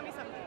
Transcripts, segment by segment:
tell me something.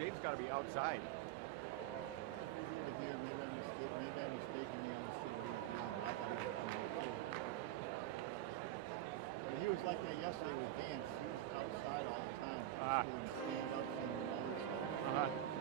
Dave's got to be outside. Maybe I'm mistakenly understood what he was doing. I thought he was coming too. But he was like that yesterday with Vance. He was outside all the time. Doing stand-ups and all this stuff.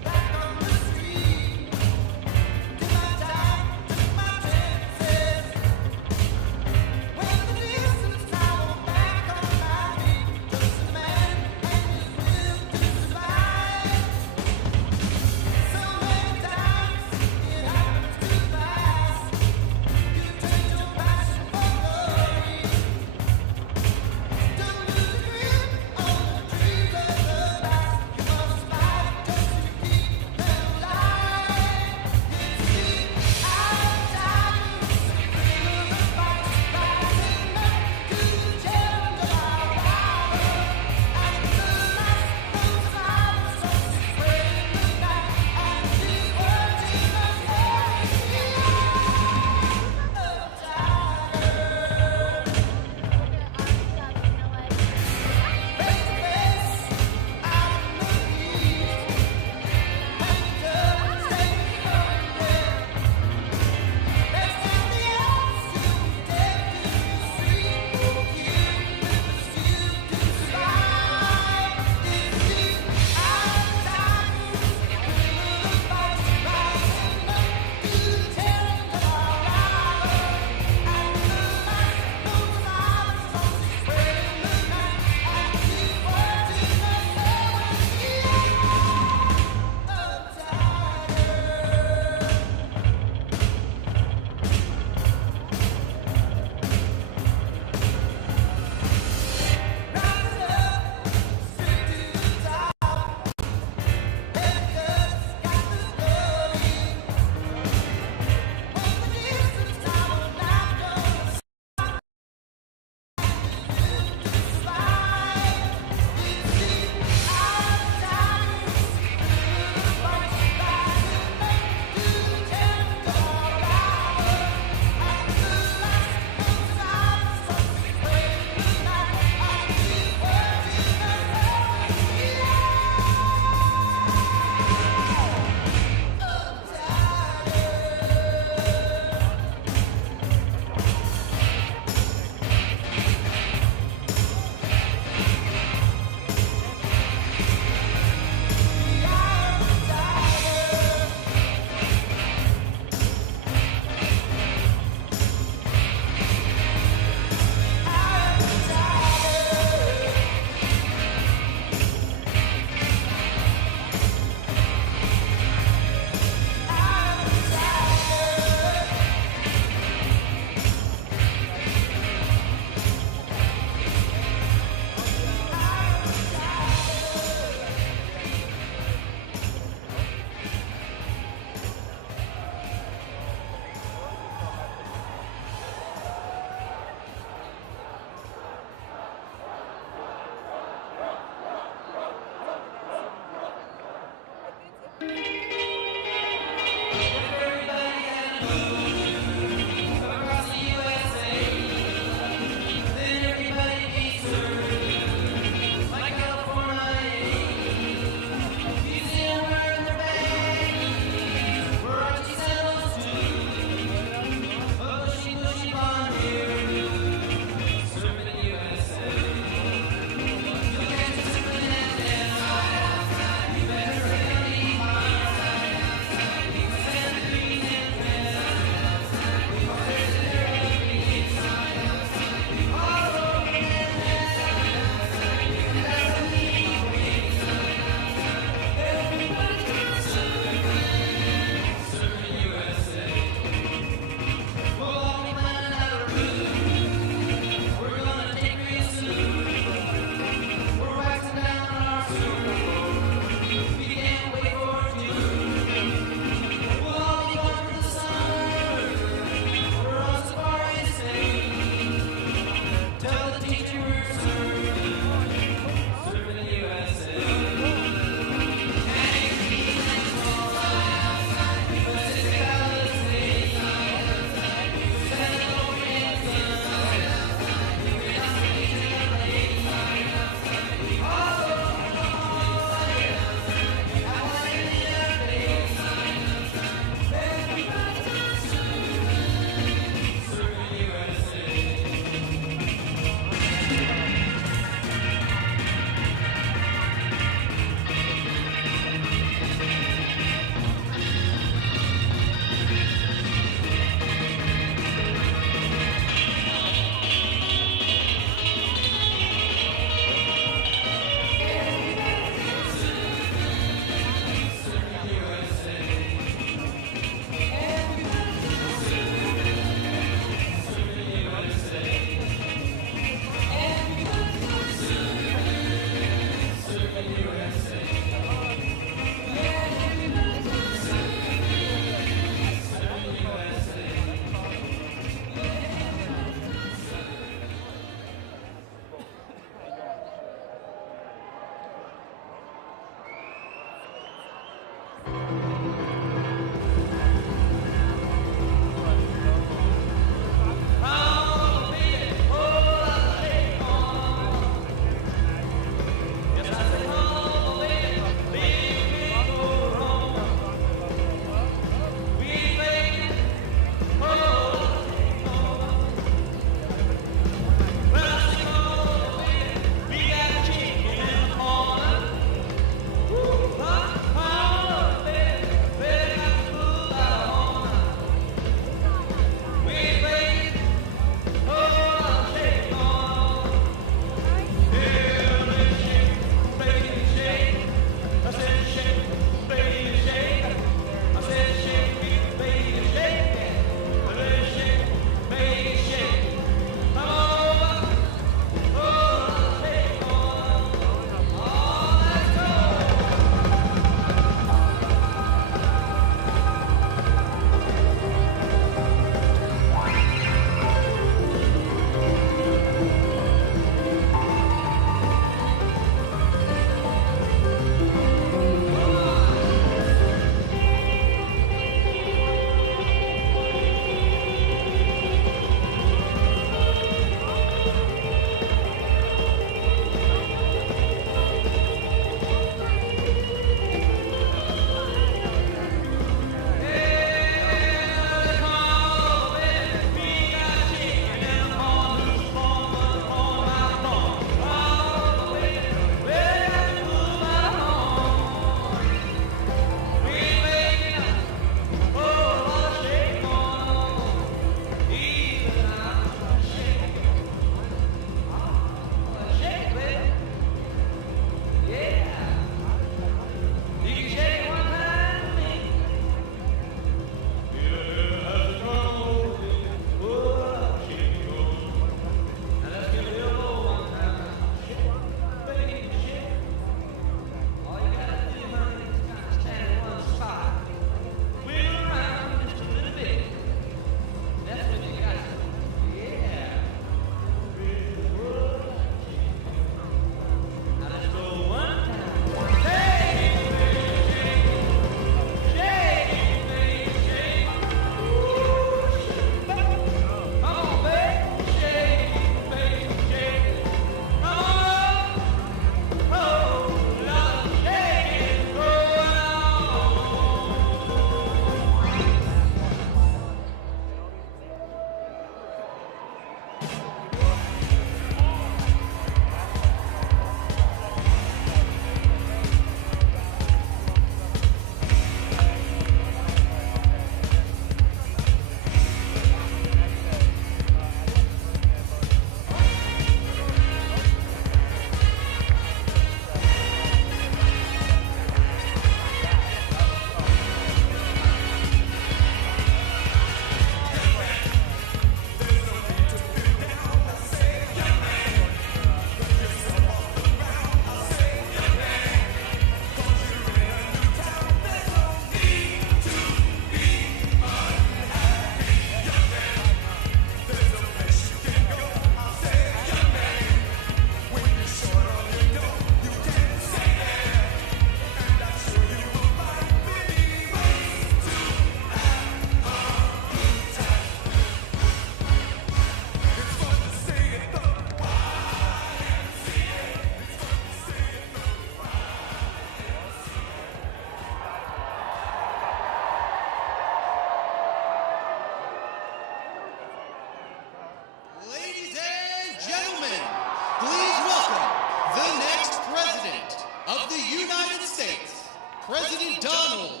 President Donald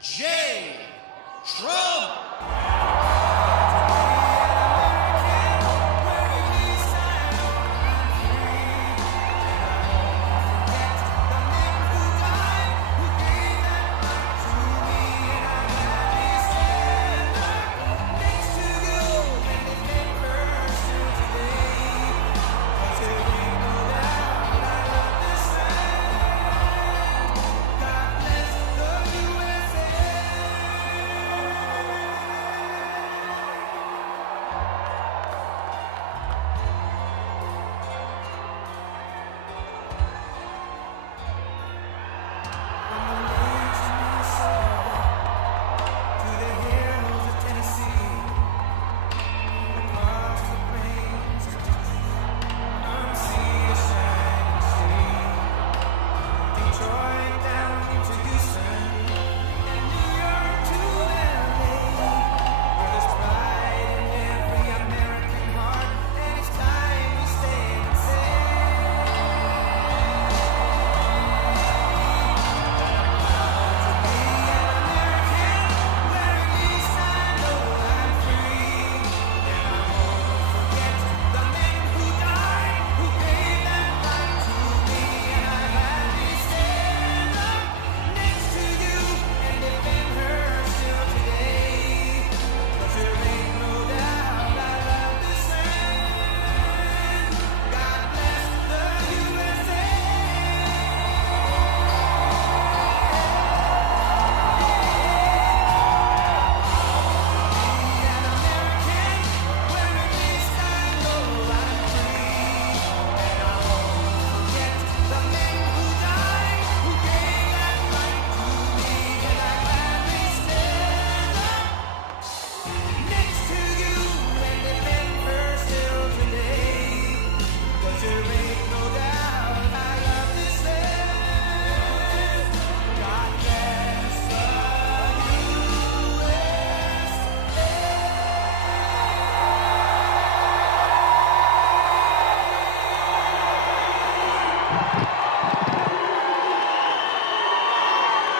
J. Trump.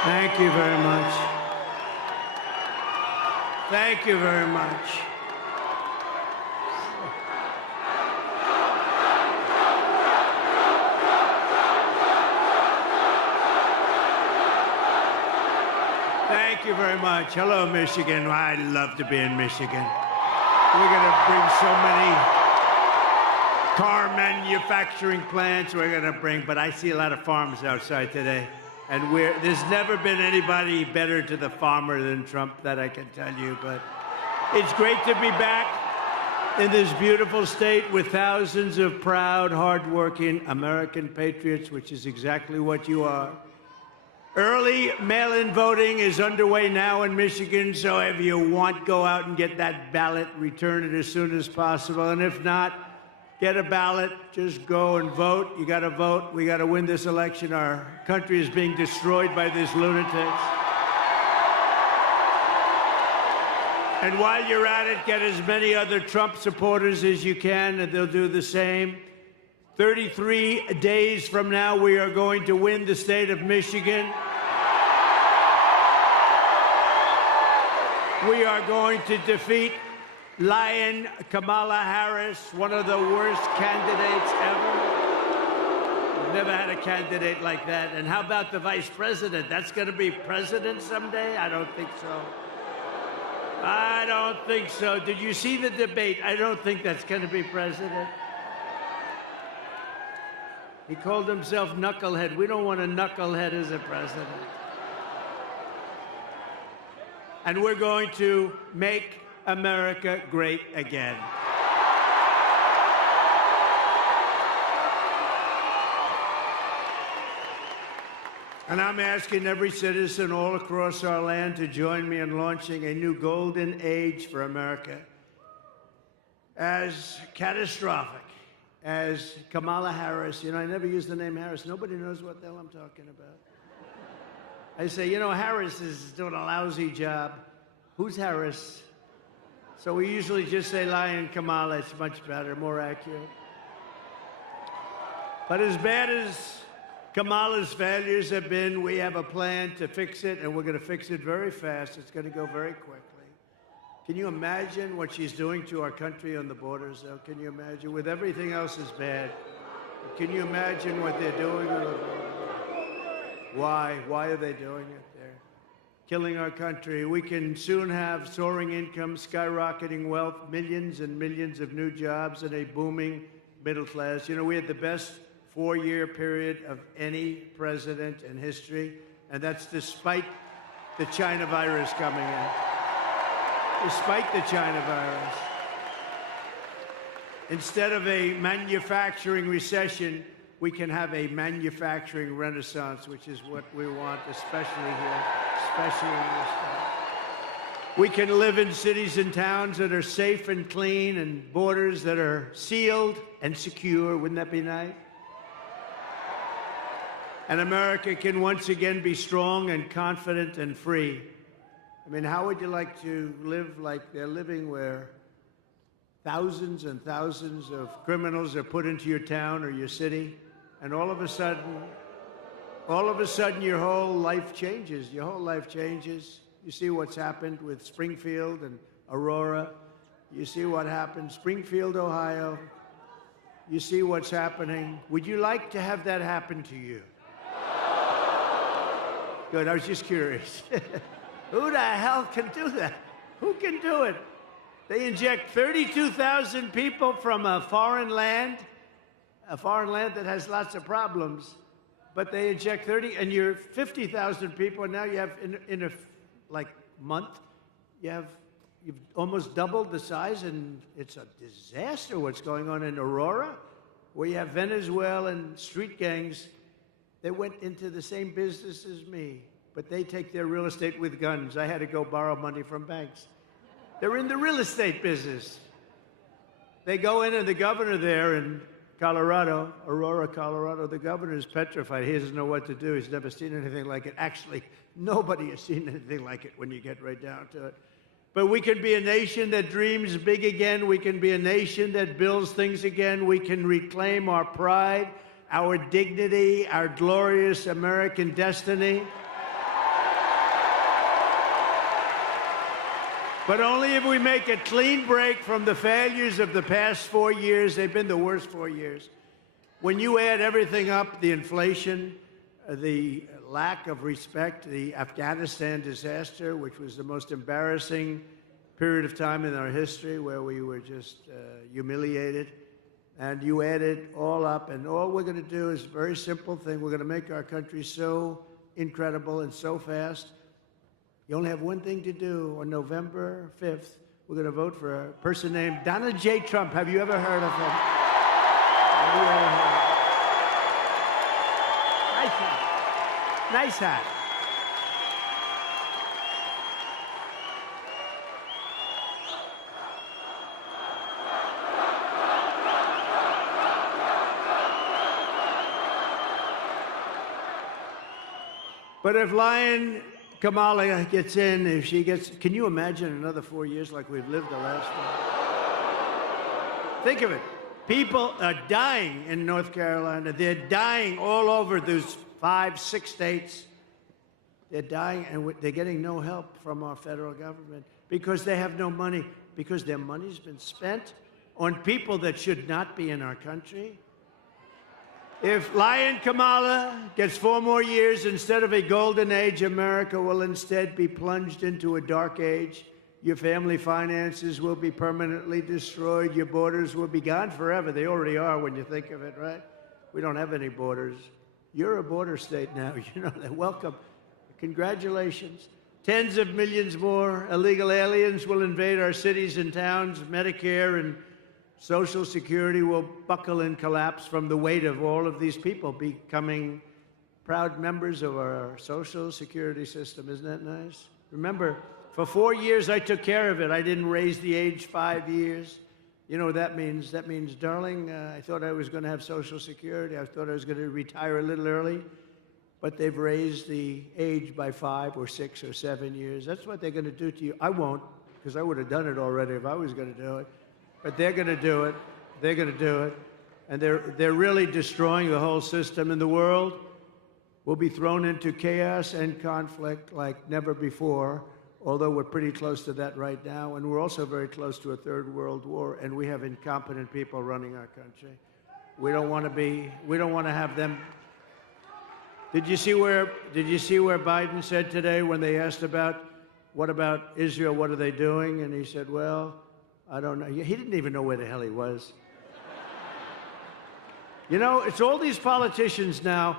Thank you very much. Thank you very much. Thank you very much. Hello, Michigan. I love to be in Michigan. We're going to bring so many car manufacturing plants we're going to bring, but I see a lot of farms outside today. And there's never been anybody better to the farmer than Trump, that I can tell you. But it's great to be back in this beautiful state with thousands of proud, hardworking American patriots, which is exactly what you are. Early mail-in voting is underway now in Michigan, so if you want, go out and get that ballot, return it as soon as possible. And if not, get a ballot, just go and vote. You got to vote. We got to win this election. Our country is being destroyed by these lunatics. And while you're at it, get as many other Trump supporters as you can, and they'll do the same. 33 days from now, we are going to win the state of Michigan. We are going to defeat Lion Kamala Harris, one of the worst candidates ever. We've never had a candidate like that. And how about the vice president? That's going to be president someday? I don't think so. I don't think so. Did you see the debate? I don't think that's going to be president. He called himself knucklehead. We don't want a knucklehead as a president. And we're going to make America great again. And I'm asking every citizen all across our land to join me in launching a new golden age for America. As catastrophic as Kamala Harris, I never use the name Harris. Nobody knows what the hell I'm talking about. I say, Harris is doing a lousy job. Who's Harris? So we usually just say Lion Kamala. It's much better, more accurate. But as bad as Kamala's failures have been, we have a plan to fix it, and we're going to fix it very fast. It's going to go very quickly. Can you imagine what she's doing to our country on the borders, though? Can you imagine? With everything else is bad. Can you imagine what they're doing on the border? Why? Why are they doing it? They're killing our country. We can soon have soaring incomes, skyrocketing wealth, millions and millions of new jobs, and a booming middle class. You know, we had the best four-year period of any president in history, and that's despite the China virus coming in. Despite the China virus. Instead of a manufacturing recession, we can have a manufacturing renaissance, which is what we want, especially here, especially in this state. We can live in cities and towns that are safe and clean and borders that are sealed and secure. Wouldn't that be nice? And America can once again be strong and confident and free. I mean, how would you like to live like they're living, where thousands and thousands of criminals are put into your town or your city, and all of a sudden, your whole life changes. Your whole life changes. You see what's happened with Springfield and Aurora. You see what happened, Springfield, Ohio. You see what's happening. Would you like to have that happen to you? Good, I was just curious. Who the hell can do that? Who can do it? They inject 32,000 people from a foreign land that has lots of problems, but they inject 30, and you're 50,000 people, and now you have, in a month, you've almost doubled the size, and it's a disaster what's going on in Aurora, where you have Venezuelan street gangs. They went into the same business as me, but they take their real estate with guns. I had to go borrow money from banks. They're in the real estate business. They go in, and the governor there in Colorado, Aurora, Colorado, the governor is petrified. He doesn't know what to do. He's never seen anything like it. Actually, nobody has seen anything like it when you get right down to it. But we can be a nation that dreams big again. We can be a nation that builds things again. We can reclaim our pride, our dignity, our glorious American destiny. But only if we make a clean break from the failures of the past 4 years. They've been the worst 4 years. When you add everything up, the inflation, the lack of respect, the Afghanistan disaster, which was the most embarrassing period of time in our history, where we were just humiliated, and you add it all up, and all we're going to do is a very simple thing. We're going to make our country so incredible and so fast. You only have one thing to do. On November 5th, we're going to vote for a person named Donald J. Trump. Have you ever heard of him? Have you ever heard of him? Nice hat. Nice hat. But if Lion Kamala gets in, if she gets, can you imagine another 4 years like we've lived the last one? Think of it. People are dying in North Carolina. They're dying all over those 5, 6 states. They're dying, and they're getting no help from our federal government because they have no money, because their money's been spent on people that should not be in our country. If Lion Kamala gets 4 more years, instead of a golden age, America will instead be plunged into a dark age. Your family finances will be permanently destroyed. Your borders will be gone forever. They already are when you think of it, right? We don't have any borders. You're a border state now. You know that. Welcome. Congratulations. Tens of millions more illegal aliens will invade our cities and towns. Medicare and Social Security will buckle and collapse from the weight of all of these people becoming proud members of our Social Security system. Isn't that nice? Remember, for 4 years I took care of it. I didn't raise the age 5 years. You know what that means? That means, darling, I thought I was going to have Social Security. I thought I was going to retire a little early. But they've raised the age by 5 or 6 or 7 years. That's what they're going to do to you. I won't, because I would have done it already if I was going to do it. But they're going to do it. They're going to do it. And they're really destroying the whole system in the world. We'll be thrown into chaos and conflict like never before, although we're pretty close to that right now, and we're also very close to a third world war, and we have incompetent people running our country. We don't want to have them. Did you see where Biden said today when they asked what about Israel, what are they doing? And he said, well, I don't know. He didn't even know where the hell he was. You know, it's all these politicians now.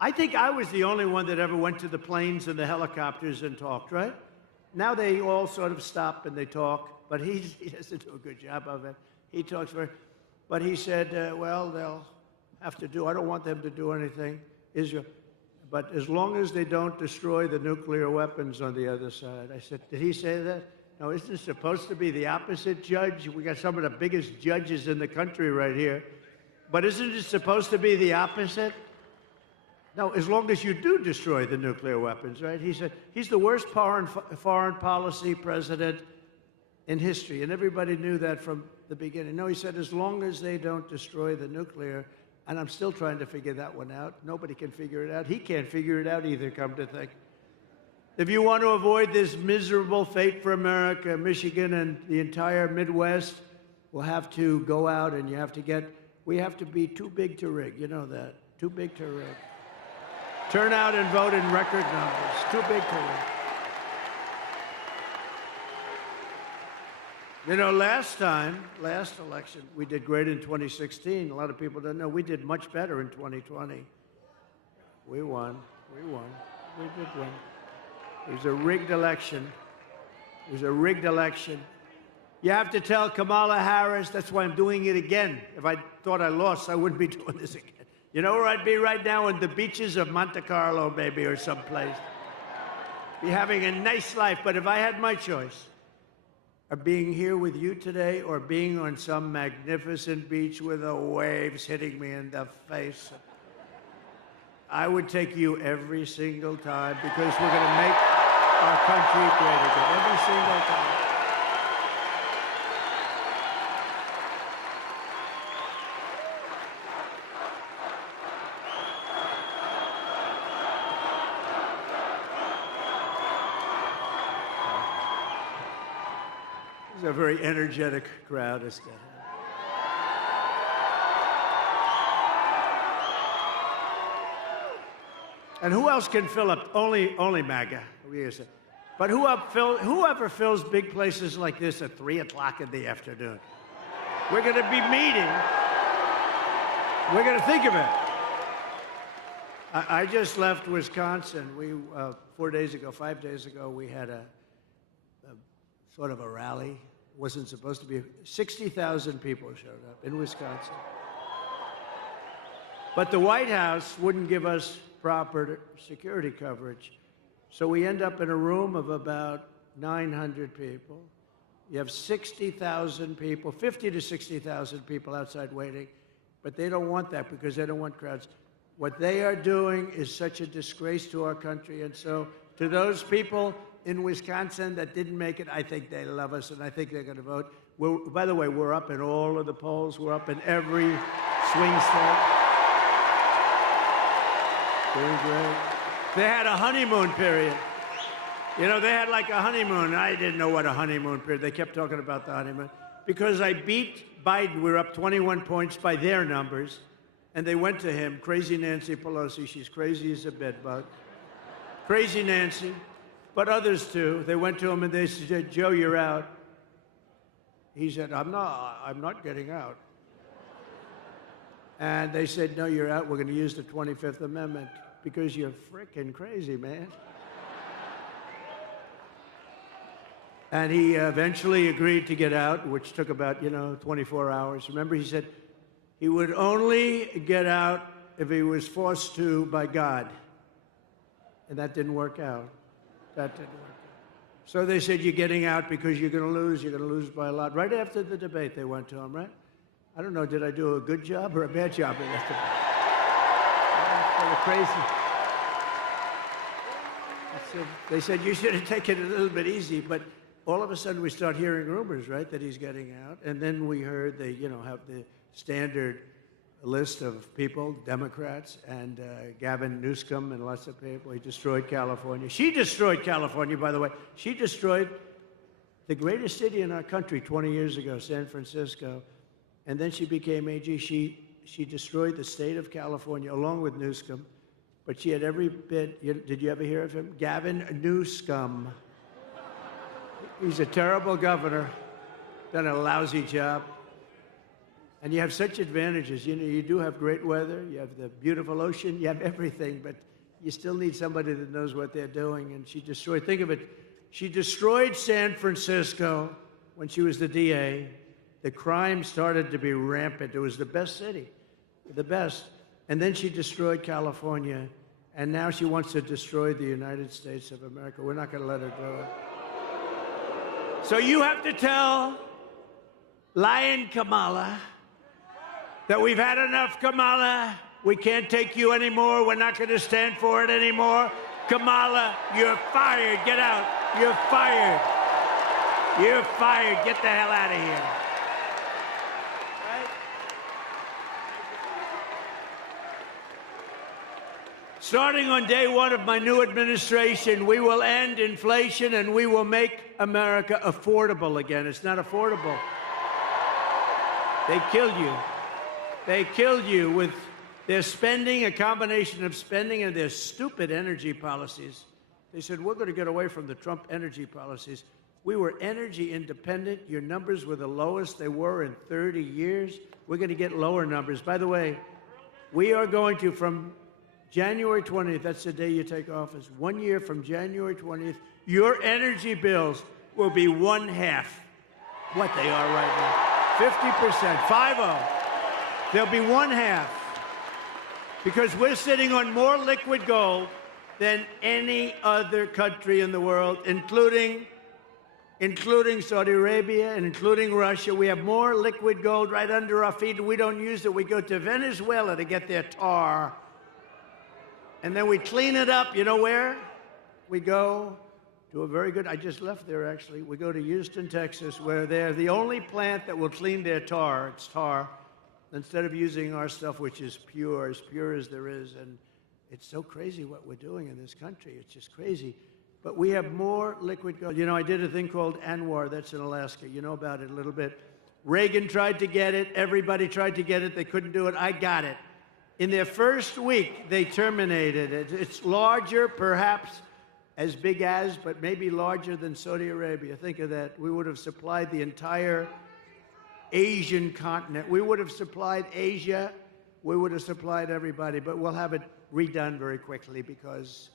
I think I was the only one that ever went to the planes and the helicopters and talked, right? Now they all sort of stop and they talk, but he doesn't do a good job of it. He talks very, but he said, well, they'll have to do, I don't want them to do anything, Israel, but as long as they don't destroy the nuclear weapons on the other side. I said, did he say that? No, isn't it supposed to be the opposite, Judge? We got some of the biggest judges in the country right here. But isn't it supposed to be the opposite? No, as long as you do destroy the nuclear weapons, right? He said he's the worst foreign policy president in history, and everybody knew that from the beginning. No, he said as long as they don't destroy the nuclear, and I'm still trying to figure that one out. Nobody can figure it out. He can't figure it out either, come to think. If you want to avoid this miserable fate for America, Michigan and the entire Midwest will have to go out and we have to be too big to rig. You know that. Too big to rig. Turn out and vote in record numbers. Too big to rig. You know, last election, we did great in 2016. A lot of people don't know. We did much better in 2020. We won. We did win. It was a rigged election. You have to tell Kamala Harris, that's why I'm doing it again. If I thought I lost, I wouldn't be doing this again. You know where I'd be right now? On the beaches of Monte Carlo, maybe, or someplace. Be having a nice life. But if I had my choice of being here with you today or being on some magnificent beach with the waves hitting me in the face, I would take you every single time because we're going to make our country great again. Every single time. It's a very energetic crowd. And who else can fill up? Only MAGA. But whoever fills big places like this at 3 o'clock in the afternoon? We're going to be meeting. We're going to think of it. I just left Wisconsin. We 5 days ago, we had a sort of a rally. Wasn't supposed to be. 60,000 people showed up in Wisconsin. But the White House wouldn't give us proper security coverage. So we end up in a room of about 900 people. You have 60,000 people, 50 to 60,000 people outside waiting, but they don't want that because they don't want crowds. What they are doing is such a disgrace to our country. And so to those people in Wisconsin that didn't make it, I think they love us, and I think they're going to vote. By the way, we're up in all of the polls. We're up in every swing state. Doing great. They had a honeymoon period. You know, they had like a honeymoon. I didn't know what a honeymoon period. They kept talking about the honeymoon. Because I beat Biden, we were up 21 points by their numbers, and they went to him, crazy Nancy Pelosi. She's crazy as a bedbug. Crazy Nancy. But others too. They went to him and they said, Joe, you're out. He said, I'm not getting out. And they said, no, you're out. We're going to use the 25th Amendment because you're frickin' crazy, man. And he eventually agreed to get out, which took about, 24 hours. Remember, he said he would only get out if he was forced to by God. And that didn't work out. So they said, you're getting out because you're going to lose by a lot. Right after the debate, they went to him, right? I don't know, did I do a good job or a bad job in that debate? They were crazy. They said, you should have taken it a little bit easy, but all of a sudden we start hearing rumors, right, that he's getting out. And then we heard they, have the standard a list of people, Democrats, and Gavin Newsom and lots of people. He destroyed California. She destroyed California, by the way. She destroyed the greatest city in our country 20 years ago, San Francisco. And then she became AG. She destroyed the state of California along with Newsom. But she had every bit, did you ever hear of him? Gavin Newsom. He's a terrible governor, done a lousy job. And you have such advantages. You know, you do have great weather, you have the beautiful ocean, you have everything, but you still need somebody that knows what they're doing. And she destroyed, think of it, she destroyed San Francisco when she was the DA. The crime started to be rampant. It was the best city, the best. And then she destroyed California, and now she wants to destroy the United States of America. We're not going to let her do it. So you have to tell Lion Kamala that we've had enough, Kamala. We can't take you anymore. We're not going to stand for it anymore. Kamala, you're fired. Get out. You're fired. You're fired. Get the hell out of here. Right? Starting on day one of my new administration, we will end inflation and we will make America affordable again. It's not affordable. They killed you. They killed you with their spending, a combination of spending and their stupid energy policies. They said, we're going to get away from the Trump energy policies. We were energy independent. Your numbers were the lowest they were in 30 years. We're going to get lower numbers. By the way, we are going to, from January 20th, that's the day you take office, 1 year from January 20th, your energy bills will be 1/2 what they are right now. 50%, 50. They'll be 1/2. Because we're sitting on more liquid gold than any other country in the world, including Saudi Arabia and including Russia. We have more liquid gold right under our feet, and we don't use it. We go to Venezuela to get their tar. And then we clean it up. You know where? We go to a very good, I just left there actually. We go to Houston, Texas, where they're the only plant that will clean their tar. It's tar. Instead of using our stuff, which is pure as there is. And it's so crazy what we're doing in this country. It's just crazy. But we have more liquid gold. You know, I did a thing called ANWR. That's in Alaska. You know about it a little bit. Reagan tried to get it. Everybody tried to get it. They couldn't do it. I got it. In their first week, they terminated it. It's larger, perhaps as big as, but maybe larger than Saudi Arabia. Think of that. We would have supplied the entire Asian continent. We would have supplied Asia. We would have supplied everybody, but we'll have it redone very quickly because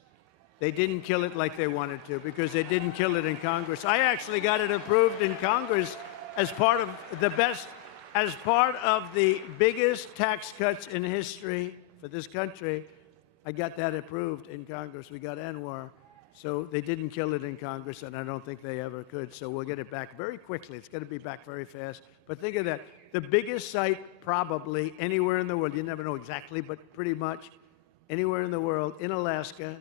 they didn't kill it like they wanted to, because they didn't kill it in Congress. I actually got it approved in Congress as part of the biggest tax cuts in history for this country. I got that approved in Congress. We got ANWR. So they didn't kill it in Congress, and I don't think they ever could. So we'll get it back very quickly. It's going to be back very fast. But think of that. The biggest site probably anywhere in the world, you never know exactly, but pretty much anywhere in the world, in Alaska.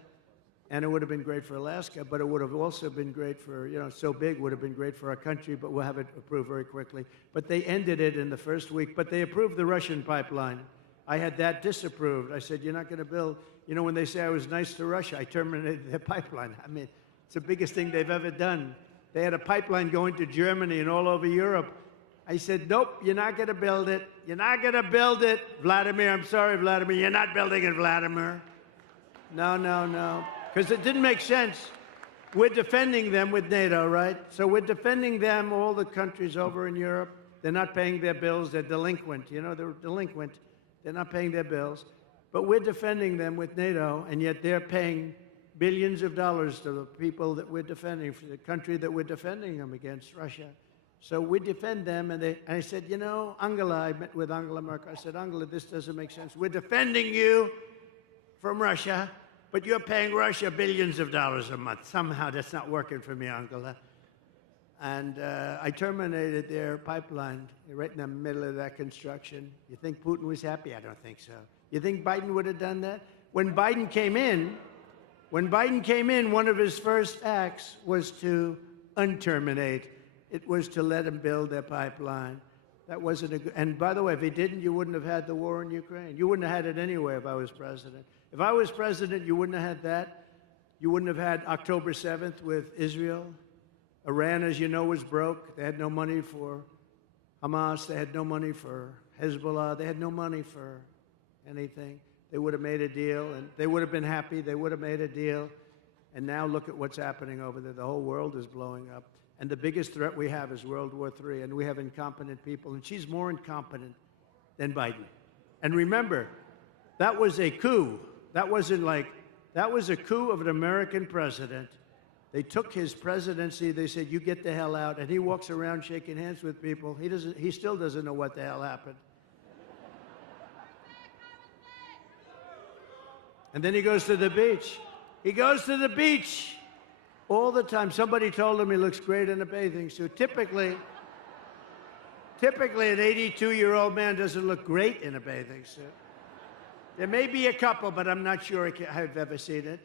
And it would have been great for Alaska, but it would have also been great for, you know, so big would have been great for our country, but we'll have it approved very quickly. But they ended it in the first week, but they approved the Russian pipeline. I had that disapproved. I said, you're not going to build. You know, when they say I was nice to Russia, I terminated their pipeline. I mean, it's the biggest thing they've ever done. They had a pipeline going to Germany and all over Europe. I said, nope, you're not going to build it. You're not going to build it. Vladimir, I'm sorry, Vladimir, you're not building it, Vladimir. No, no, no. Because it didn't make sense. We're defending them with NATO, right? So we're defending them, all the countries over in Europe. They're not paying their bills. They're delinquent. You know, they're delinquent. They're not paying their bills. But we're defending them with NATO, and yet they're paying billions of dollars to the people that we're defending, for the country that we're defending them against, Russia. So we defend them, and I said, you know, Angela, I met with Angela Merkel. I said, Angela, this doesn't make sense. We're defending you from Russia, but you're paying Russia billions of dollars a month. Somehow that's not working for me, Angela. And I terminated their pipeline right in the middle of that construction. You think Putin was happy? I don't think so. You think Biden would have done that? When Biden came in, one of his first acts was to unterminate. It was to let them build their pipeline. That wasn't a good, and by the way, if he didn't, you wouldn't have had the war in Ukraine. You wouldn't have had it anyway if I was president. If I was president, you wouldn't have had that. You wouldn't have had October 7th with Israel. Iran, as you know, was broke. They had no money for Hamas. They had no money for Hezbollah. They had no money for anything. They would have made a deal, and they would have been happy. They would have made a deal. And now look at what's happening over there. The whole world is blowing up. And the biggest threat we have is World War III, and we have incompetent people, and she's more incompetent than Biden. And remember, that was a coup. That was a coup of an American president. They took his presidency, they said, you get the hell out, and he walks around shaking hands with people. He still doesn't know what the hell happened. And then he goes to the beach. He goes to the beach all the time. Somebody told him he looks great in a bathing suit. Typically, an 82-year-old man doesn't look great in a bathing suit. There may be a couple, but I'm not sure I've ever seen it.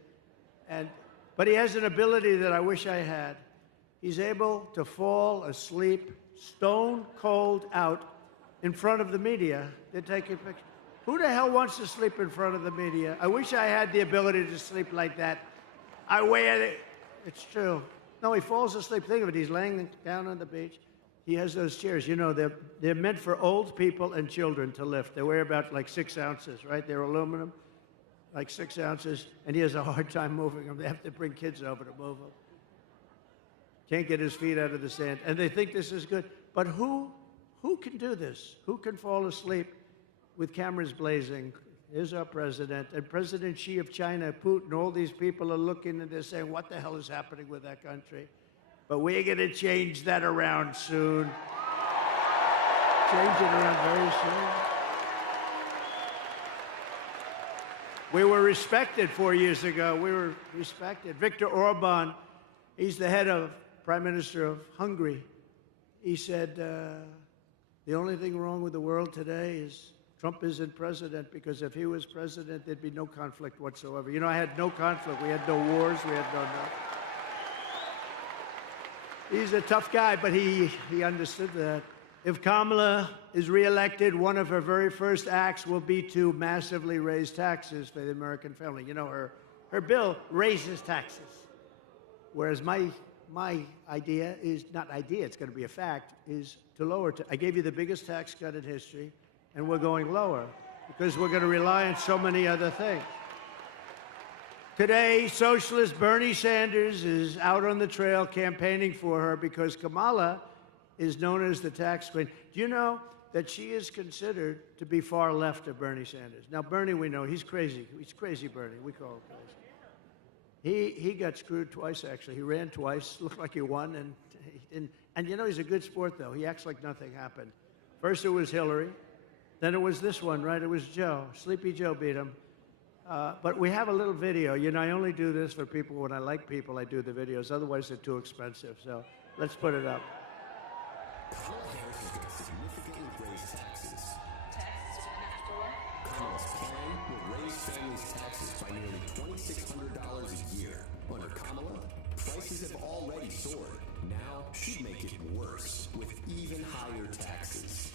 But he has an ability that I wish I had. He's able to fall asleep stone cold out in front of the media. They're taking pictures. Who the hell wants to sleep in front of the media? I wish I had the ability to sleep like that. I wear it. It's true. No, he falls asleep. Think of it. He's laying down on the beach. He has those chairs. You know, they're meant for old people and children to lift. They weigh about like 6 ounces, right? They're aluminum, like 6 ounces. And he has a hard time moving them. They have to bring kids over to move them. Can't get his feet out of the sand. And they think this is good. But who can do this? Who can fall asleep with cameras blazing? Here's our president. And President Xi of China, Putin, all these people are looking and they're saying, what the hell is happening with that country? But we're going to change that around soon. Change it around very soon. We were respected 4 years ago. We were respected. Viktor Orban, he's the head of Prime Minister of Hungary. He said, the only thing wrong with the world today is Trump isn't president, because if he was president, there'd be no conflict whatsoever. You know, I had no conflict. We had no wars. We had no nothing. He's a tough guy, but he understood that. If Kamala is reelected, one of her very first acts will be to massively raise taxes for the American family. You know, her bill raises taxes, whereas my idea is not idea, it's going to be a fact, is to lower. I gave you the biggest tax cut in history, and we're going lower because we're going to rely on so many other things. Today, socialist Bernie Sanders is out on the trail campaigning for her because Kamala is known as the tax queen. Do you know that she is considered to be far left of Bernie Sanders? Now, Bernie, we know, he's crazy. He's crazy Bernie. We call him crazy. He got screwed twice, actually. He ran twice, looked like he won, and he didn't. And you know, he's a good sport, though. He acts like nothing happened. First it was Hillary. Then it was this one, right? It was Joe. Sleepy Joe beat him. But we have a little video. You know, I only do this for people when I like people. I do the videos. Otherwise, they're too expensive. So let's put it up. Kamala Harris is going to significantly raise taxes. Kamala's plan will raise families' taxes by nearly $2,600 a year. Under Kamala, prices have already soared. Now she'd make it worse with even higher taxes.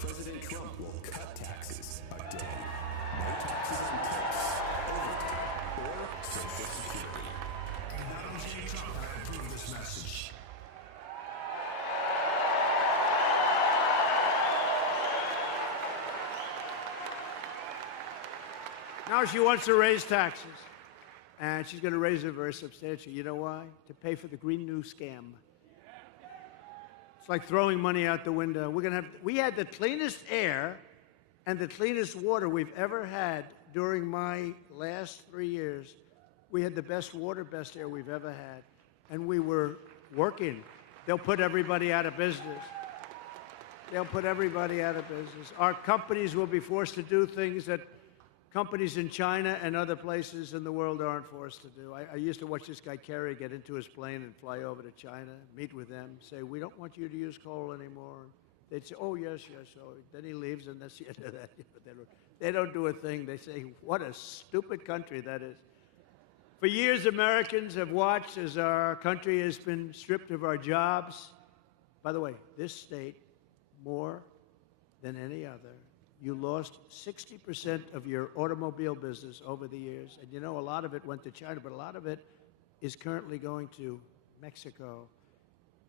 President Trump will cut taxes again. No taxes on tips, overtime, or Social Security. And Donald J. Trump had approved this message. Now she wants to raise taxes. And she's going to raise it very substantially. You know why? To pay for the Green New Scam. It's like throwing money out the window. We had the cleanest air and the cleanest water we've ever had during my last 3 years. We had the best water, best air we've ever had. And we were working. They'll put everybody out of business. They'll put everybody out of business. Our companies will be forced to do things that companies in China and other places in the world aren't forced to do. I used to watch this guy Kerry get into his plane and fly over to China, meet with them, say, we don't want you to use coal anymore. They'd say, oh, yes, yes. So then he leaves, and that's the end of that. They don't do a thing. They say, what a stupid country that is. For years, Americans have watched as our country has been stripped of our jobs, By the way, this state, more than any other, you lost 60% of your automobile business over the years. And you know, a lot of it went to China, but a lot of it is currently going to Mexico.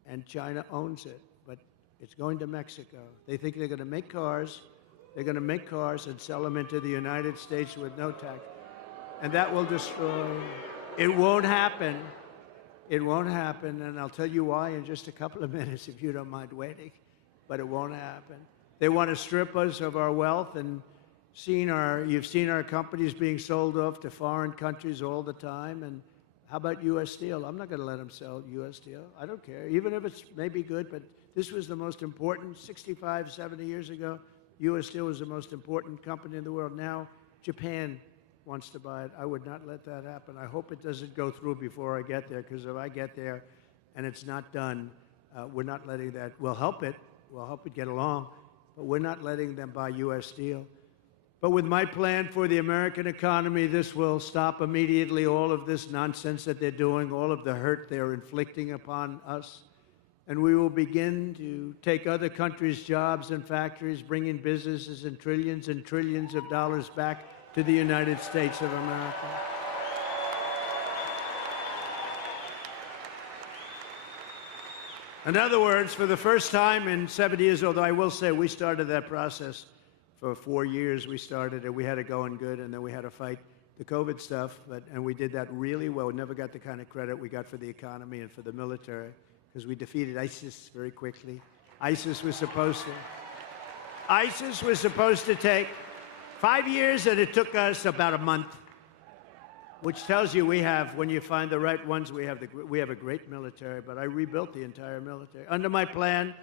And China owns it, but it's going to Mexico. They think they're going to make cars. They're going to make cars and sell them into the United States with no tax. And that will destroy. It won't happen. It won't happen. And I'll tell you why in just a couple of minutes if you don't mind waiting. But it won't happen. They want to strip us of our wealth, and you've seen our companies being sold off to foreign countries all the time. And how about U.S. Steel? I'm not going to let them sell U.S. Steel. I don't care, even if it's maybe good, but this was the most important. 65, 70 years ago, U.S. Steel was the most important company in the world. Now, Japan wants to buy it. I would not let that happen. I hope it doesn't go through before I get there, because if I get there and it's not done, we're not letting that. We'll help it get along, but we're not letting them buy U.S. Steel. But with my plan for the American economy, this will stop immediately all of this nonsense that they're doing, all of the hurt they're inflicting upon us. And we will begin to take other countries' jobs and factories, bring in businesses and trillions of dollars back to the United States of America. In other words, for the first time in 70 years, although I will say we started that process for 4 years, we started it. We had it going good, and then we had to fight the COVID stuff, and we did that really well. We never got the kind of credit we got for the economy and for the military, because we defeated ISIS very quickly. ISIS was supposed to take 5 years, and it took us about a month, which tells you when you find the right ones, we have a great military, but I rebuilt the entire military. Under my plan,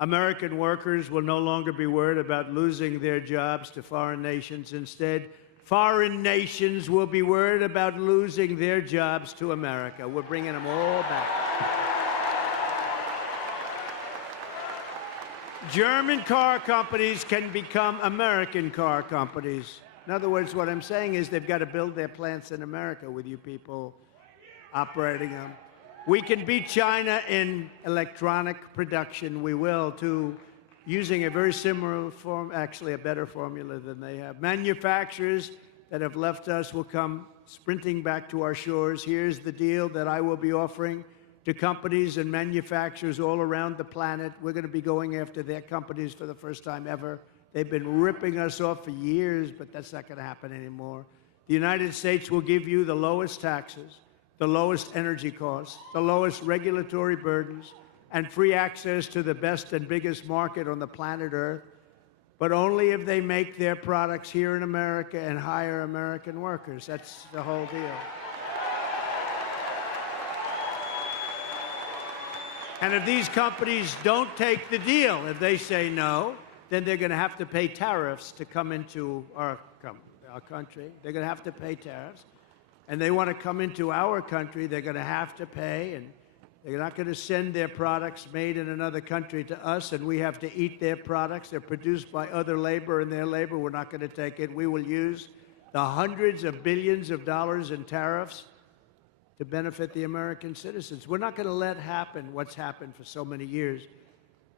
American workers will no longer be worried about losing their jobs to foreign nations. Instead, foreign nations will be worried about losing their jobs to America. We're bringing them all back. German car companies can become American car companies. In other words, what I'm saying is they've got to build their plants in America with you people operating them. We can beat China in electronic production. We will, too, using a very similar form, actually a better formula than they have. Manufacturers that have left us will come sprinting back to our shores. Here's the deal that I will be offering to companies and manufacturers all around the planet. We're going to be going after their companies for the first time ever. They've been ripping us off for years, but that's not going to happen anymore. The United States will give you the lowest taxes, the lowest energy costs, the lowest regulatory burdens, and free access to the best and biggest market on the planet Earth, but only if they make their products here in America and hire American workers. That's the whole deal. And if these companies don't take the deal, if they say no, then they're going to have to pay tariffs to come into our country. They're going to have to pay tariffs. And they want to come into our country, they're going to have to pay. And they're not going to send their products made in another country to us, and we have to eat their products. They're produced by other labor, and their labor, we're not going to take it. We will use the hundreds of billions of dollars in tariffs to benefit the American citizens. We're not going to let happen what's happened for so many years.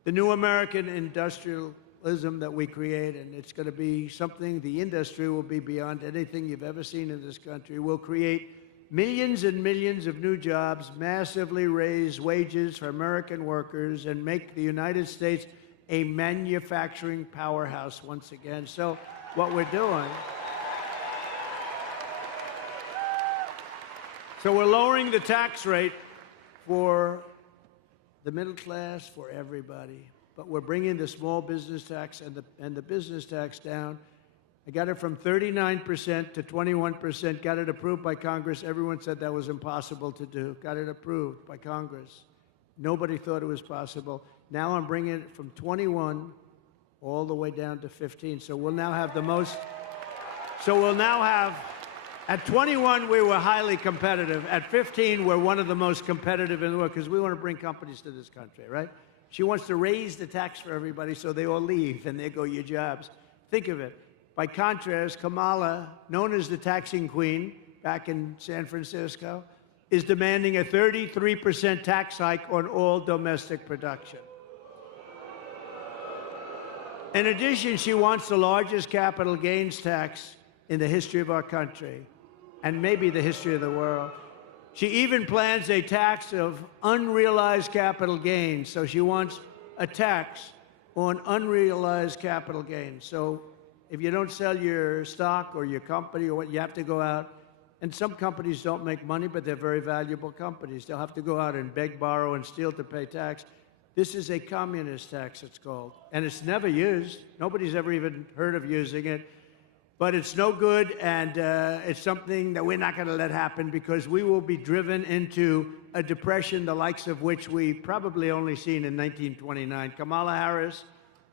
The new American industrialism that we create, and it's going to be something, the industry will be beyond anything you've ever seen in this country. We'll create millions and millions of new jobs, massively raise wages for American workers, and make the United States a manufacturing powerhouse once again. So what we're doing, so we're lowering the tax rate for the middle class, for everybody. But we're bringing the small business tax and the business tax down. I got it from 39% to 21%, got it approved by Congress. Everyone said that was impossible to do. Got it approved by Congress. Nobody thought it was possible. Now I'm bringing it from 21 all the way down to 15. So we'll now have the most, at 21, we were highly competitive. At 15, we're one of the most competitive in the world because we want to bring companies to this country, right? She wants to raise the tax for everybody so they all leave and there go your jobs. Think of it. By contrast, Kamala, known as the taxing queen back in San Francisco, is demanding a 33% tax hike on all domestic production. In addition, she wants the largest capital gains tax in the history of our country, and maybe the history of the world. She even plans a tax of unrealized capital gains. So she wants a tax on unrealized capital gains. So if you don't sell your stock or your company or what, you have to go out. And some companies don't make money, but they're very valuable companies. They'll have to go out and beg, borrow, and steal to pay tax. This is a communist tax, it's called. And it's never used. Nobody's ever even heard of using it. But it's no good, and it's something that we're not going to let happen, because we will be driven into a depression the likes of which we probably only seen in 1929. Kamala Harris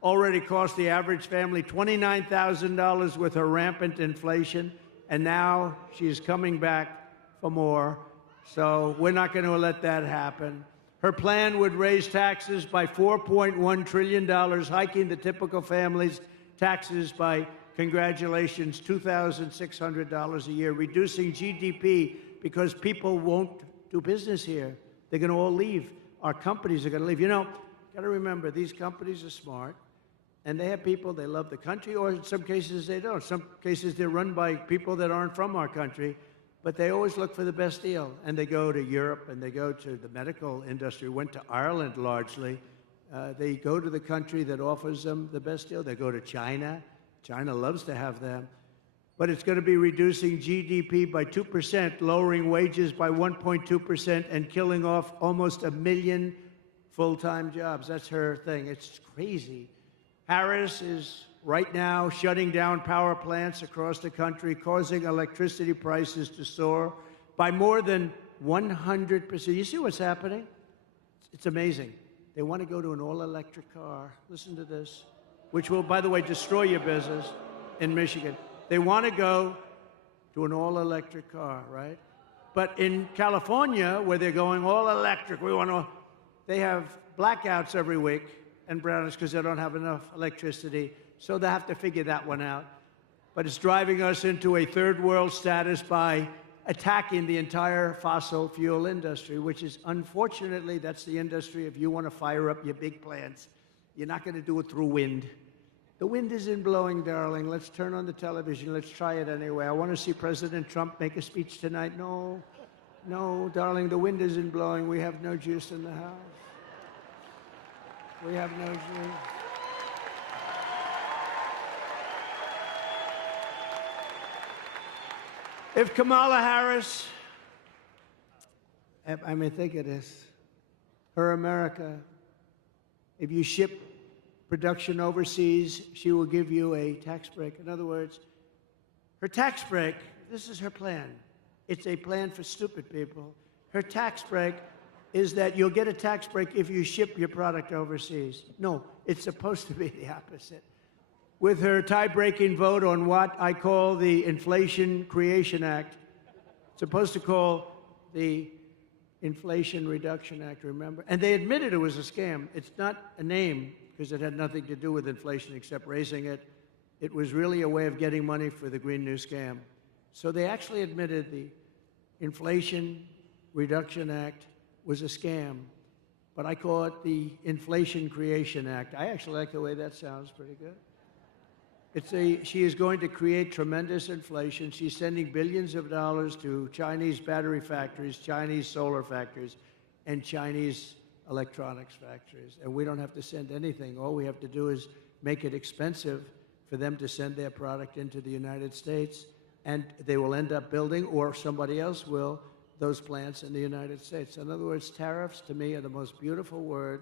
already cost the average family $29,000 with her rampant inflation, and now she's coming back for more. So we're not going to let that happen. Her plan would raise taxes by $4.1 trillion, hiking the typical family's taxes by, congratulations, $2,600 a year, reducing GDP because people won't do business here. They're going to all leave. Our companies are going to leave. You know, got to remember, these companies are smart, and they have people, they love the country, or in some cases they don't. Some cases they're run by people that aren't from our country, but they always look for the best deal. And they go to Europe, and they go to the medical industry, went to Ireland largely. They go to the country that offers them the best deal. They go to China. China loves to have them. But it's going to be reducing GDP by 2%, lowering wages by 1.2%, and killing off almost 1 million full-time jobs. That's her thing. It's crazy. Harris is right now shutting down power plants across the country, causing electricity prices to soar by more than 100%. You see what's happening? It's amazing. They want to go to an all-electric car. Listen to this. Which will, by the way, destroy your business in Michigan. They want to go to an all-electric car, right? But in California, where they're going all-electric, they have blackouts every week and brownouts because they don't have enough electricity. So they have to figure that one out. But it's driving us into a third world status by attacking the entire fossil fuel industry, which is, unfortunately, that's the industry. If you want to fire up your big plants, you're not going to do it through wind. The wind isn't blowing, darling. Let's turn on the television. Let's try it anyway. I want to see President Trump make a speech tonight. No, darling, the wind isn't blowing. We have no juice in the house. We have no juice. If Kamala Harris, I mean, think of this, her America, if you ship production overseas, she will give you a tax break. In other words, her tax break, this is her plan. It's a plan for stupid people. Her tax break is that you'll get a tax break if you ship your product overseas. No, it's supposed to be the opposite. With her tie-breaking vote on what I call the Inflation Creation Act, it's supposed to call the Inflation Reduction Act, remember? And they admitted it was a scam. It's not a name because it had nothing to do with inflation except raising it. It was really a way of getting money for the Green New Scam. So they actually admitted the Inflation Reduction Act was a scam, but I call it the Inflation Creation Act. I actually like the way that sounds pretty good. She is going to create tremendous inflation. She's sending billions of dollars to Chinese battery factories, Chinese solar factories, and Chinese electronics factories. And we don't have to send anything. All we have to do is make it expensive for them to send their product into the United States, and they will end up building, or somebody else will, those plants in the United States. In other words, tariffs to me are the most beautiful word.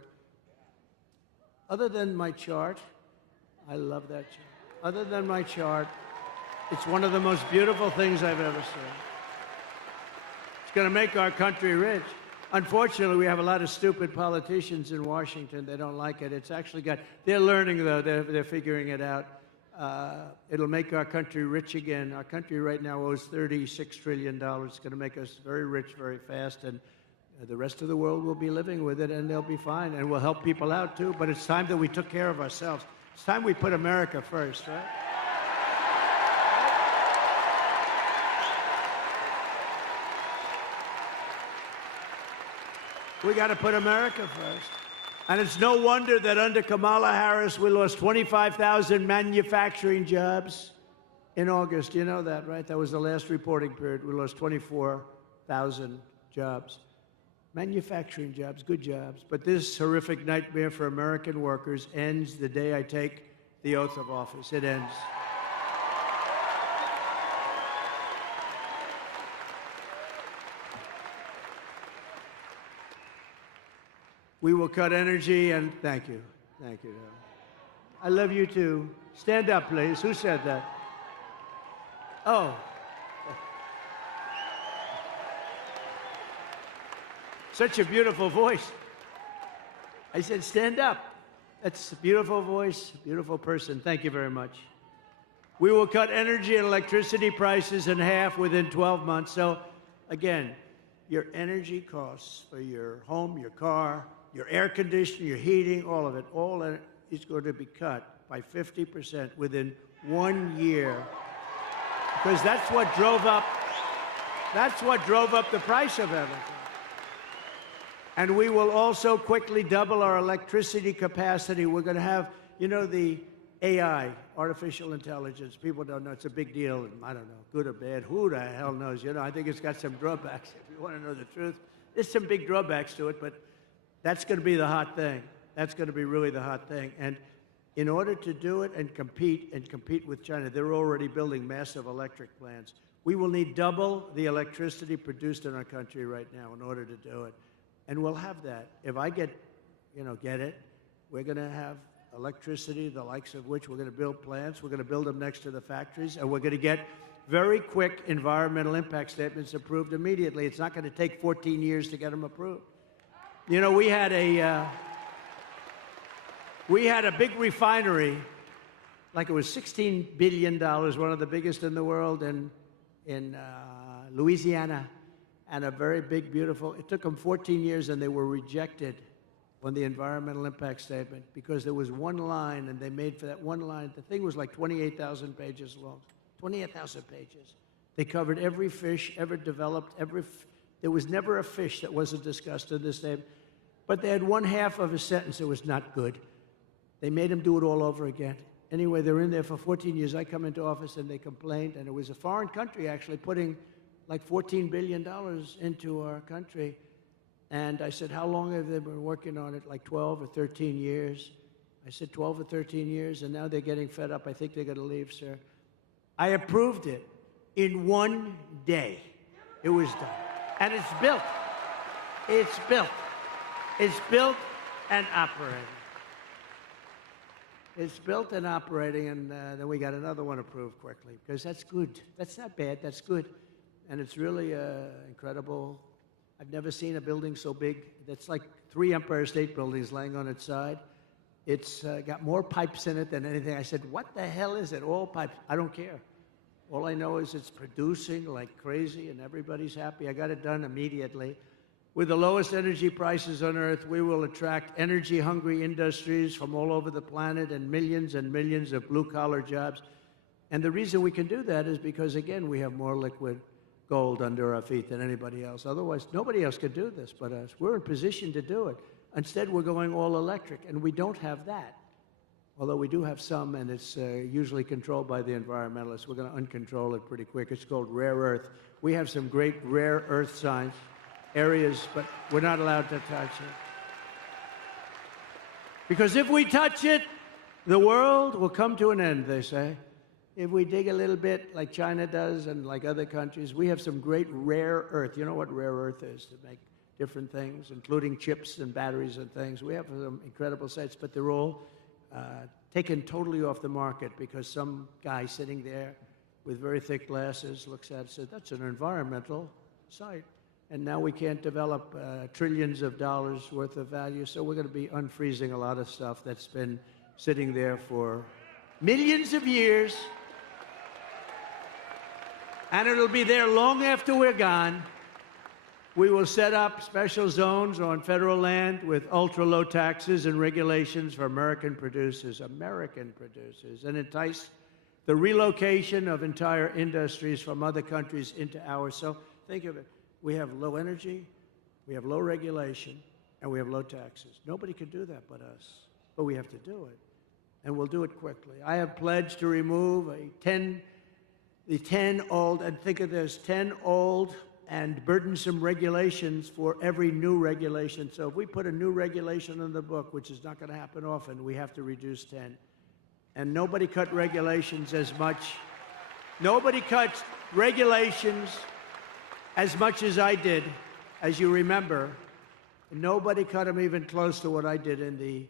Other than my chart, I love that chart. Other than my chart, it's one of the most beautiful things I've ever seen. It's going to make our country rich. Unfortunately, we have a lot of stupid politicians in Washington. They don't like it. It's actually they're learning, though. They're figuring it out. It'll make our country rich again. Our country right now owes $36 trillion. It's going to make us very rich very fast, and the rest of the world will be living with it, and they'll be fine, and we'll help people out, too. But it's time that we took care of ourselves. It's time we put America first, right? We got to put America first. And it's no wonder that under Kamala Harris, we lost 25,000 manufacturing jobs in August. You know that, right? That was the last reporting period. We lost 24,000 jobs. Manufacturing jobs, good jobs. But this horrific nightmare for American workers ends the day I take the oath of office. It ends. We will cut energy and thank you. Thank you. I love you too. Stand up, please. Who said that? Oh. Such a beautiful voice. I said, stand up. That's a beautiful voice, beautiful person. Thank you very much. We will cut energy and electricity prices in half within 12 months. So, again, your energy costs for your home, your car, your air conditioning, your heating, all of it, is going to be cut by 50% within 1 year. Because that's what drove up the price of everything. And we will also quickly double our electricity capacity. We're going to have, you know, the AI, artificial intelligence. People don't know. It's a big deal. I don't know, good or bad. Who the hell knows? You know, I think it's got some drawbacks. If you want to know the truth, there's some big drawbacks to it, but that's going to be the hot thing. That's going to be really the hot thing. And in order to do it and compete with China, they're already building massive electric plants. We will need double the electricity produced in our country right now in order to do it. And we'll have that. If I get it, we're going to have electricity, the likes of which we're going to build plants. We're going to build them next to the factories, and we're going to get very quick environmental impact statements approved immediately. It's not going to take 14 years to get them approved. You know, we had a big refinery, like it was $16 billion, one of the biggest in the world, in Louisiana. And a very big, beautiful, it took them 14 years and they were rejected on the environmental impact statement because there was one line and they made for that one line, the thing was like 28,000 pages long, 28,000 pages. They covered every fish ever developed, there was never a fish that wasn't discussed in this statement, but they had one half of a sentence that was not good. They made them do it all over again. Anyway, they're in there for 14 years. I come into office and they complained, and it was a foreign country actually putting like $14 billion into our country. And I said, how long have they been working on it? Like 12 or 13 years. I said, 12 or 13 years, and now they're getting fed up. I think they're going to leave, sir. I approved it in 1 day. It was done. And it's built. It's built. It's built and operating. It's built and operating, and then we got another one approved quickly, because that's good. That's not bad. That's good. And it's really incredible. I've never seen a building so big. That's like 3 Empire State Buildings laying on its side. It's got more pipes in it than anything. I said, what the hell is it? All pipes. I don't care. All I know is it's producing like crazy, and everybody's happy. I got it done immediately. With the lowest energy prices on Earth, we will attract energy-hungry industries from all over the planet and millions of blue-collar jobs. And the reason we can do that is because, again, we have more liquid gold under our feet than anybody else. Otherwise, nobody else could do this but us. We're in position to do it. Instead, we're going all electric, and we don't have that. Although we do have some, and it's usually controlled by the environmentalists. We're going to uncontrol it pretty quick. It's called rare earth. We have some great rare earth science areas, but we're not allowed to touch it. Because if we touch it, the world will come to an end, they say. If we dig a little bit like China does and like other countries, we have some great rare earth. You know what rare earth is? To make different things, including chips and batteries and things. We have some incredible sites, but they're all taken totally off the market because some guy sitting there with very thick glasses looks at it and says, that's an environmental site. And now we can't develop trillions of dollars worth of value, so we're going to be unfreezing a lot of stuff that's been sitting there for millions of years. And it'll be there long after we're gone. We will set up special zones on federal land with ultra-low taxes and regulations for American producers, and entice the relocation of entire industries from other countries into ours. So think of it. We have low energy, we have low regulation, and we have low taxes. Nobody can do that but us, but we have to do it, and we'll do it quickly. I have pledged to remove the 10 old, and think of this, 10 old and burdensome regulations for every new regulation. So if we put a new regulation in the book, which is not going to happen often, we have to reduce 10. And nobody cut regulations as much. Nobody cuts regulations as much as I did, as you remember. Nobody cut them even close to what I did in the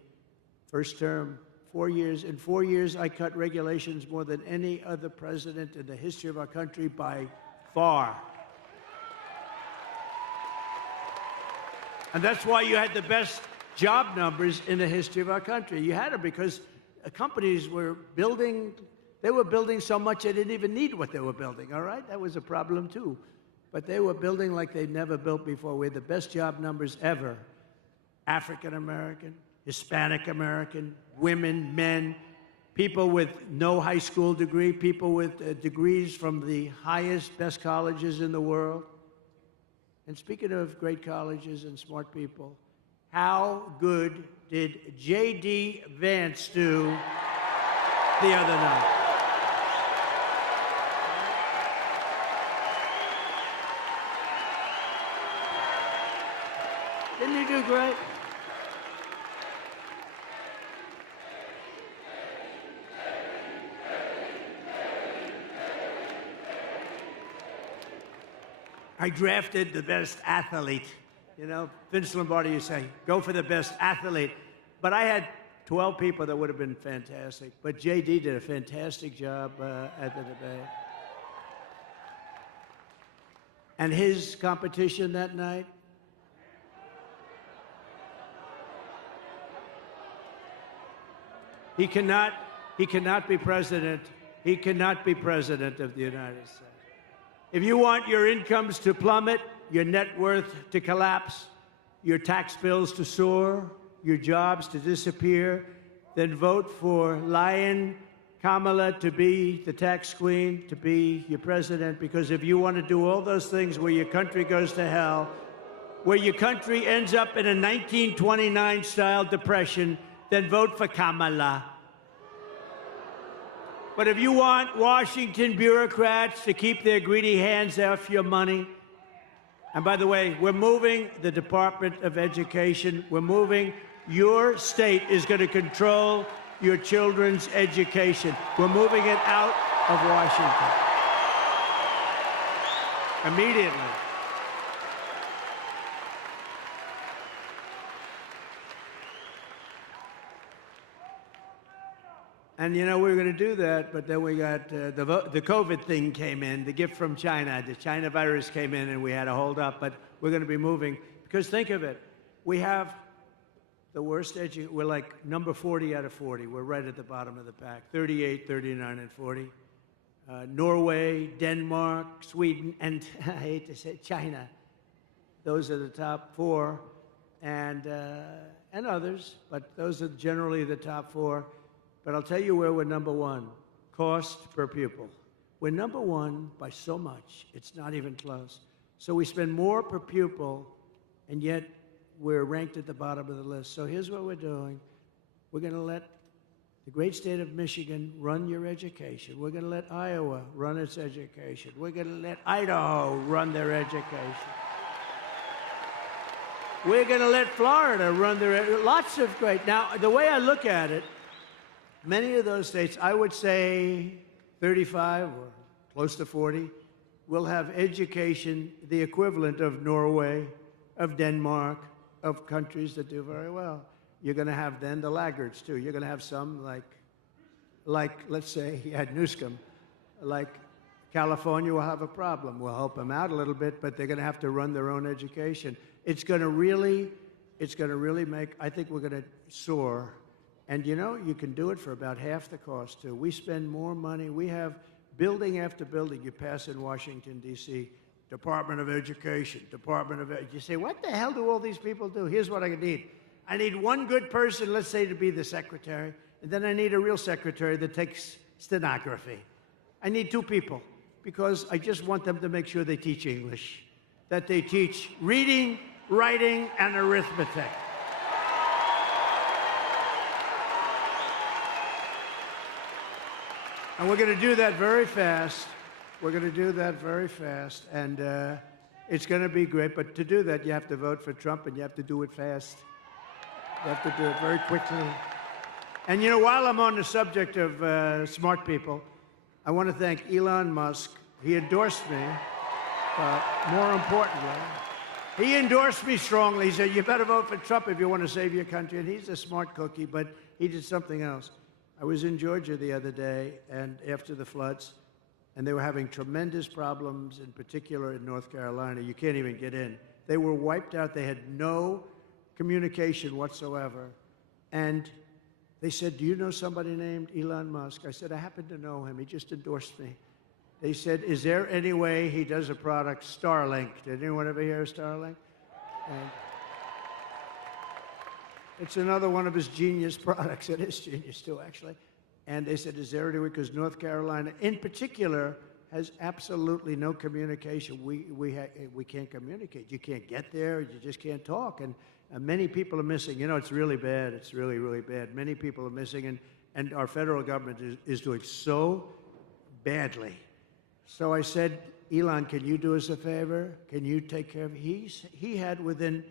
first term. 4 years. In 4 years, I cut regulations more than any other president in the history of our country by far. And that's why you had the best job numbers in the history of our country. You had them because companies were building, they were building so much they didn't even need what they were building, all right? That was a problem too. But they were building like they'd never built before. We had the best job numbers ever. African American, Hispanic American, women, men, people with no high school degree, people with degrees from the highest, best colleges in the world. And speaking of great colleges and smart people, how good did J.D. Vance do the other night? Didn't he do great? I drafted the best athlete. You know, Vince Lombardi, you say, go for the best athlete. But I had 12 people that would have been fantastic. But J.D. did a fantastic job at the debate. And his competition that night, he cannot be president. He cannot be president of the United States. If you want your incomes to plummet, your net worth to collapse, your tax bills to soar, your jobs to disappear, then vote for Lion Kamala to be the tax queen, to be your president, because if you want to do all those things where your country goes to hell, where your country ends up in a 1929-style depression, then vote for Kamala. But if you want Washington bureaucrats to keep their greedy hands off your money, and by the way, we're moving the Department of Education. We're moving, your state is going to control your children's education. We're moving it out of Washington. Immediately. And, you know, we were going to do that, but then we got the COVID thing came in, the gift from China. The China virus came in, and we had to hold up. But we're going to be moving. Because think of it. We have the worst we're like number 40 out of 40. We're right at the bottom of the pack, 38, 39, and 40. Norway, Denmark, Sweden, and I hate to say it, China. Those are the top four, and others. But those are generally the top four. But I'll tell you where we're number one, cost per pupil. We're number one by so much, it's not even close. So we spend more per pupil, and yet we're ranked at the bottom of the list. So here's what we're doing. We're going to let the great state of Michigan run your education. We're going to let Iowa run its education. We're going to let Idaho run their education. We're going to let Florida run their, lots of great. Now, the way I look at it, many of those states, I would say 35 or close to 40, will have education the equivalent of Norway, of Denmark, of countries that do very well. You're going to have then the laggards, too. You're going to have some like let's say, Newscomb, like California will have a problem. We'll help them out a little bit, but they're going to have to run their own education. It's going to really make, I think we're going to soar. And, you know, you can do it for about half the cost, too. We spend more money. We have building after building. You pass in Washington, D.C., Department of Education, Department of Education. You say, what the hell do all these people do? Here's what I need. I need one good person, let's say, to be the secretary, and then I need a real secretary that takes stenography. I need two people, because I just want them to make sure they teach English, that they teach reading, writing, and arithmetic. And we're going to do that very fast. We're going to do that very fast. And it's going to be great. But to do that, you have to vote for Trump, and you have to do it fast. You have to do it very quickly. And, you know, while I'm on the subject of smart people, I want to thank Elon Musk. He endorsed me. More importantly, he endorsed me strongly. He said, you better vote for Trump if you want to save your country. And he's a smart cookie, but he did something else. I was in Georgia the other day, and after the floods, and they were having tremendous problems, in particular in North Carolina. You can't even get in. They were wiped out. They had no communication whatsoever. And they said, do you know somebody named Elon Musk? I said, I happen to know him. He just endorsed me. They said, is there any way he does a product, Starlink? Did anyone ever hear of Starlink? And it's another one of his genius products. It is genius, too, actually. And they said, is there any way? Because North Carolina, in particular, has absolutely no communication. We can't communicate. You can't get there. You just can't talk. And many people are missing. You know, it's really bad. It's really, really bad. Many people are missing, and our federal government is doing so badly. So I said, Elon, can you do us a favor? Can you take care of it? He had, within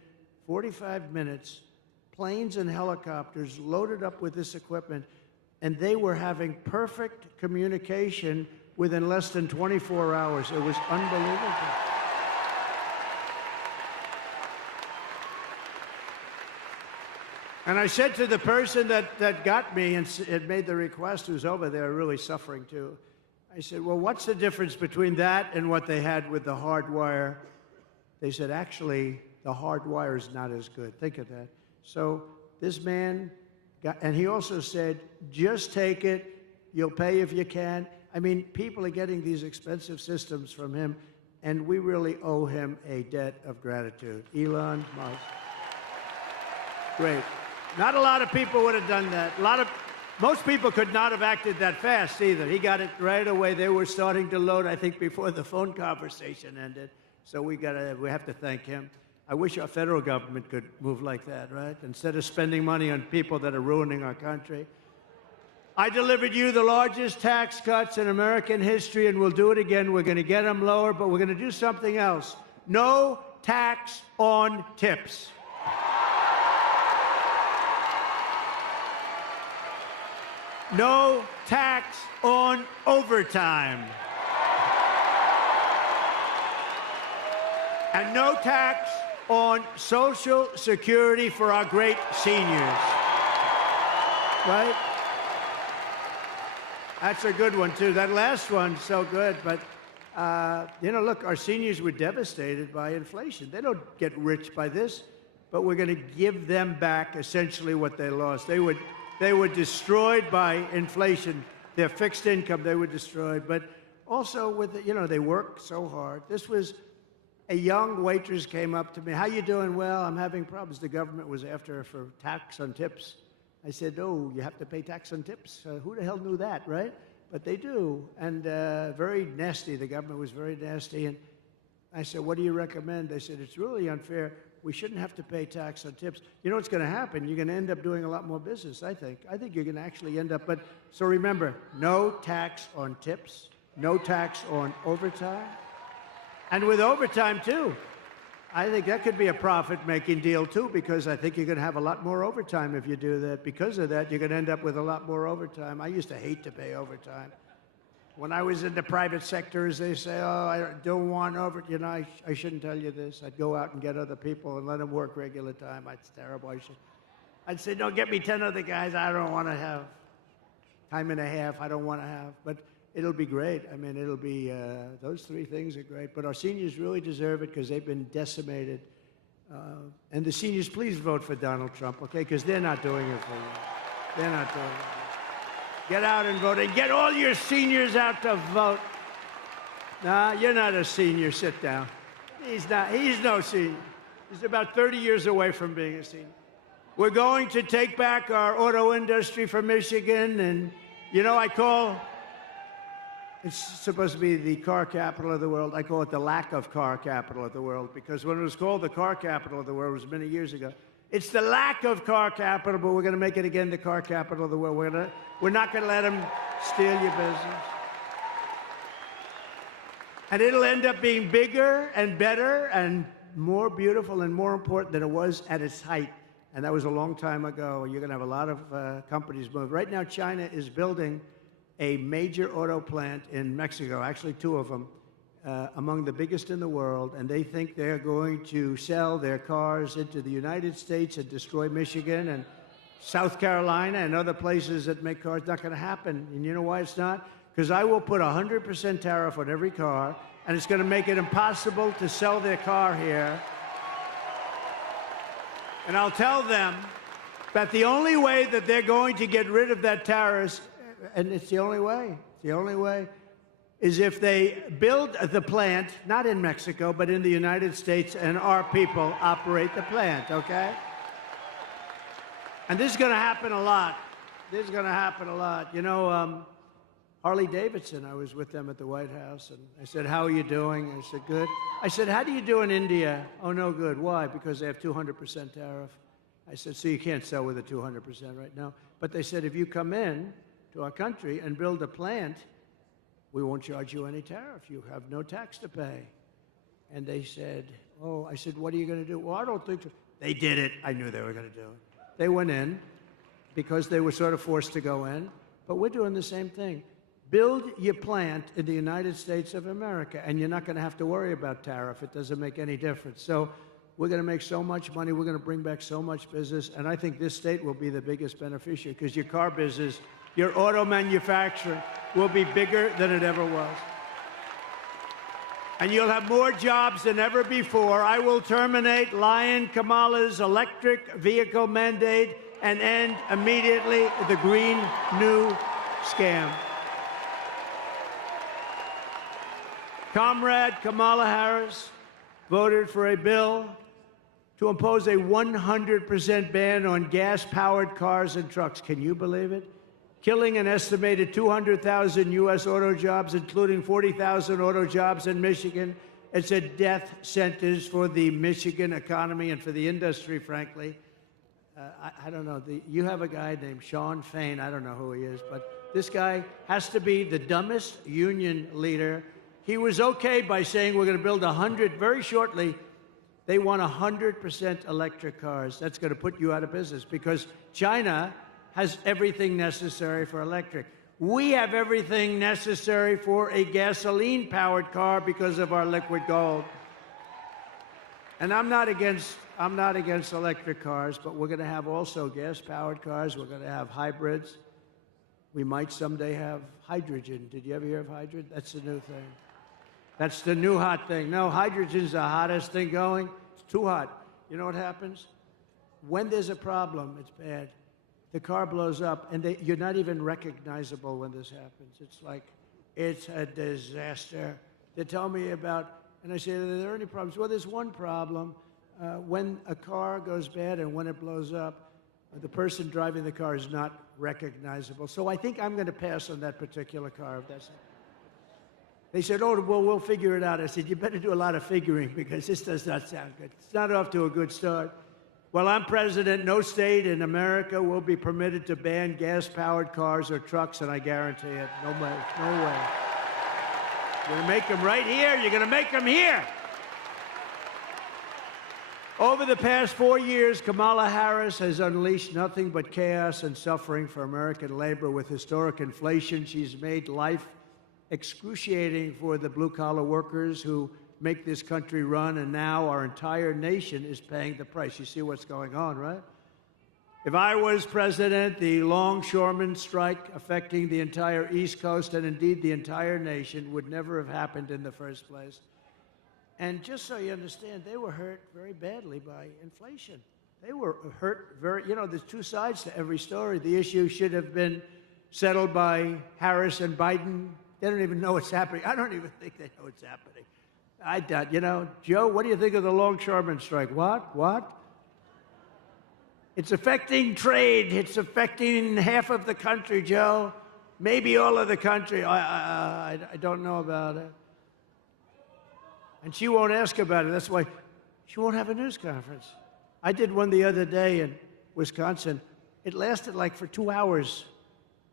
45 minutes, planes and helicopters loaded up with this equipment, and they were having perfect communication within less than 24 hours. It was unbelievable. And I said to the person that got me and made the request, who's over there really suffering too, I said, well, what's the difference between that and what they had with the hard wire? They said, actually, the hard wire is not as good. Think of that. So this man got, and he also said, just take it. You'll pay if you can. I mean, people are getting these expensive systems from him, and we really owe him a debt of gratitude. Elon Musk. Great. Not a lot of people would have done that. Most people could not have acted that fast either. He got it right away. They were starting to load, I think, before the phone conversation ended. So we have to thank him. I wish our federal government could move like that, right? Instead of spending money on people that are ruining our country. I delivered you the largest tax cuts in American history, and we'll do it again. We're going to get them lower, but we're going to do something else. No tax on tips. No tax on overtime. And no tax on Social Security for our great seniors. Right? That's a good one, too. That last one's so good. But, you know, look, our seniors were devastated by inflation. They don't get rich by this, but we're going to give them back essentially what they lost. They were destroyed by inflation. Their fixed income, they were destroyed. But also, with you know, they work so hard. This was a young waitress came up to me. How you doing? Well, I'm having problems. The government was after her for tax on tips. I said, oh, you have to pay tax on tips? Who the hell knew that, right? But they do. And very nasty. The government was very nasty. And I said, what do you recommend? They said, it's really unfair. We shouldn't have to pay tax on tips. You know what's going to happen? You're going to end up doing a lot more business, I think. I think you're going to actually end up, but so remember, no tax on tips, no tax on overtime. And with overtime, too, I think that could be a profit-making deal, too, because I think you're going to have a lot more overtime if you do that. Because of that, you're going to end up with a lot more overtime. I used to hate to pay overtime. When I was in the private sectors, they say, oh, I don't want over, you know, I shouldn't tell you this. I'd go out and get other people and let them work regular time. It's terrible. I'd say, no, get me 10 other guys. I don't want to have time and a half. I don't want to have. But it'll be great. I mean, it'll be, those three things are great. But our seniors really deserve it because they've been decimated. And the seniors, please vote for Donald Trump, okay? Because they're not doing it for you. They're not doing it. Get out and vote, and get all your seniors out to vote. Nah, you're not a senior. Sit down. He's not. He's no senior. He's about 30 years away from being a senior. We're going to take back our auto industry for Michigan, and, you know, it's supposed to be the car capital of the world. I call it the lack of car capital of the world, because when it was called the car capital of the world, it was many years ago, It's the lack of car capital, but we're going to make it again the car capital of the world. We're not going to let them steal your business. And it'll end up being bigger and better and more beautiful and more important than it was at its height. And that was a long time ago. You're going to have a lot of companies move. Right now, China is building a major auto plant in Mexico, actually 2 of them, among the biggest in the world. And they think they're going to sell their cars into the United States and destroy Michigan and South Carolina and other places that make cars. Not going to happen. And you know why it's not? Because I will put 100% tariff on every car, and it's going to make it impossible to sell their car here. And I'll tell them that the only way that they're going to get rid of that tariff, and it's the only way, is if they build the plant, not in Mexico, but in the United States, and our people operate the plant, okay? And this is going to happen a lot. This is going to happen a lot. You know, Harley Davidson, I was with them at the White House, and I said, how are you doing? I said, good. I said, how do you do in India? Oh, no good. Why? Because they have 200% tariff. I said, so you can't sell with a 200% right now. But they said, if you come in to our country and build a plant, we won't charge you any tariff. You have no tax to pay. And they said, oh, I said, what are you going to do? Well, I don't think so. They did it. I knew they were going to do it. They went in because they were sort of forced to go in. But we're doing the same thing. Build your plant in the United States of America, and you're not going to have to worry about tariff. It doesn't make any difference. So we're going to make so much money. We're going to bring back so much business. And I think this state will be the biggest beneficiary because your car business, your auto manufacturing will be bigger than it ever was. And you'll have more jobs than ever before. I will terminate Lion Kamala's electric vehicle mandate and end immediately the Green New Scam. Comrade Kamala Harris voted for a bill to impose a 100% ban on gas-powered cars and trucks. Can you believe it? Killing an estimated 200,000 U.S. auto jobs, including 40,000 auto jobs in Michigan. It's a death sentence for the Michigan economy and for the industry, frankly. I don't know. You have a guy named Sean Fain. I don't know who he is, but this guy has to be the dumbest union leader. He was okay by saying we're going to build 100 very shortly. They want 100% electric cars. That's going to put you out of business because China has everything necessary for electric. We have everything necessary for a gasoline-powered car because of our liquid gold. And I'm not against electric cars, but we're going to have also gas-powered cars. We're going to have hybrids. We might someday have hydrogen. Did you ever hear of hydrogen? That's the new thing. That's the new hot thing. No, hydrogen's the hottest thing going. It's too hot. You know what happens? When there's a problem, it's bad. The car blows up, and you're not even recognizable when this happens. It's like, it's a disaster. They tell me about, and I say, are there any problems? Well, there's one problem. When a car goes bad and when it blows up, the person driving the car is not recognizable. So I think I'm going to pass on that particular car, if that's it. They said, oh, well, we'll figure it out. I said, you better do a lot of figuring because this does not sound good. It's not off to a good start. While I'm president, no state in America will be permitted to ban gas-powered cars or trucks, and I guarantee it. No way. No way. You're going to make them right here. You're going to make them here. Over the past 4 years, Kamala Harris has unleashed nothing but chaos and suffering for American labor. With historic inflation, she's made life excruciating for the blue-collar workers who make this country run, and now our entire nation is paying the price. You see what's going on, right? If I was president, the longshoremen strike affecting the entire East Coast and indeed the entire nation would never have happened in the first place. And just so you understand, they were hurt very badly by inflation. They were hurt very, there's two sides to every story. The issue should have been settled by Harris and Biden. They don't even know what's happening. I don't even think they know what's happening. I doubt, Joe, what do you think of the longshoremen strike? What? It's affecting trade. It's affecting half of the country, Joe. Maybe all of the country. I don't know about it. And she won't ask about it. That's why she won't have a news conference. I did one the other day in Wisconsin. It lasted like for 2 hours.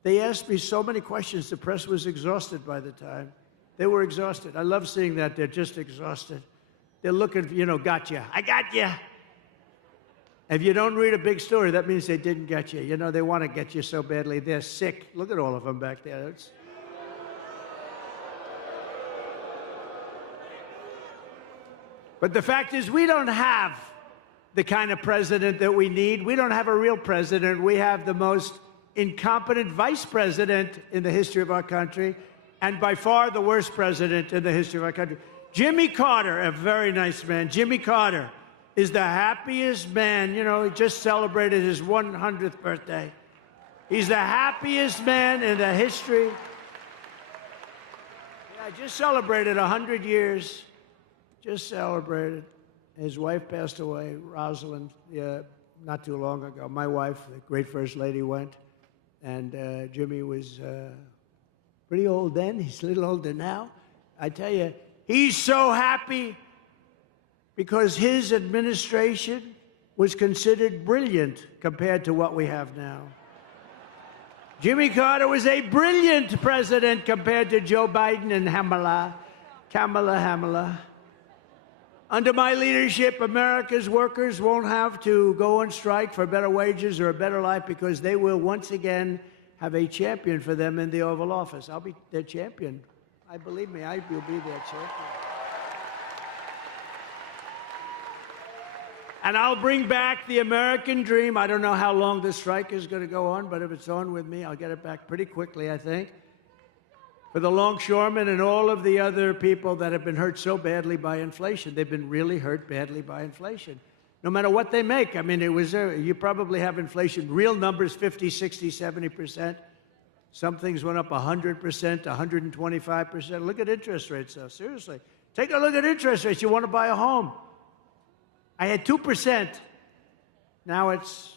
They asked me so many questions, the press was exhausted by the time. They were exhausted. I love seeing that. They're just exhausted. They're looking, gotcha. I got you. If you don't read a big story, that means they didn't get you. They want to get you so badly. They're sick. Look at all of them back there. But the fact is, we don't have the kind of president that we need. We don't have a real president. We have the most incompetent vice president in the history of our country, and by far the worst president in the history of our country. Jimmy Carter, a very nice man. Jimmy Carter is the happiest man. He just celebrated his 100th birthday. He's the happiest man in the history. Yeah, just celebrated 100 years. Just celebrated. His wife passed away, Rosalind, not too long ago. My wife, the great First Lady, went. And Jimmy was pretty old then. He's a little older now. I tell you, he's so happy because his administration was considered brilliant compared to what we have now. Jimmy Carter was a brilliant president compared to Joe Biden and Kamala. Under my leadership, America's workers won't have to go on strike for better wages or a better life because they will once again have a champion for them in the Oval Office. I'll be their champion. Believe me, I will be their champion. And I'll bring back the American dream. I don't know how long this strike is going to go on, but if it's on with me, I'll get it back pretty quickly, I think. For the longshoremen and all of the other people that have been hurt so badly by inflation. They've been really hurt badly by inflation. No matter what they make. I mean, you probably have inflation, real numbers, 50, 60, 70%. Some things went up 100%, 125%. Look at interest rates, though. Seriously. Take a look at interest rates. You want to buy a home. I had 2%. Now it's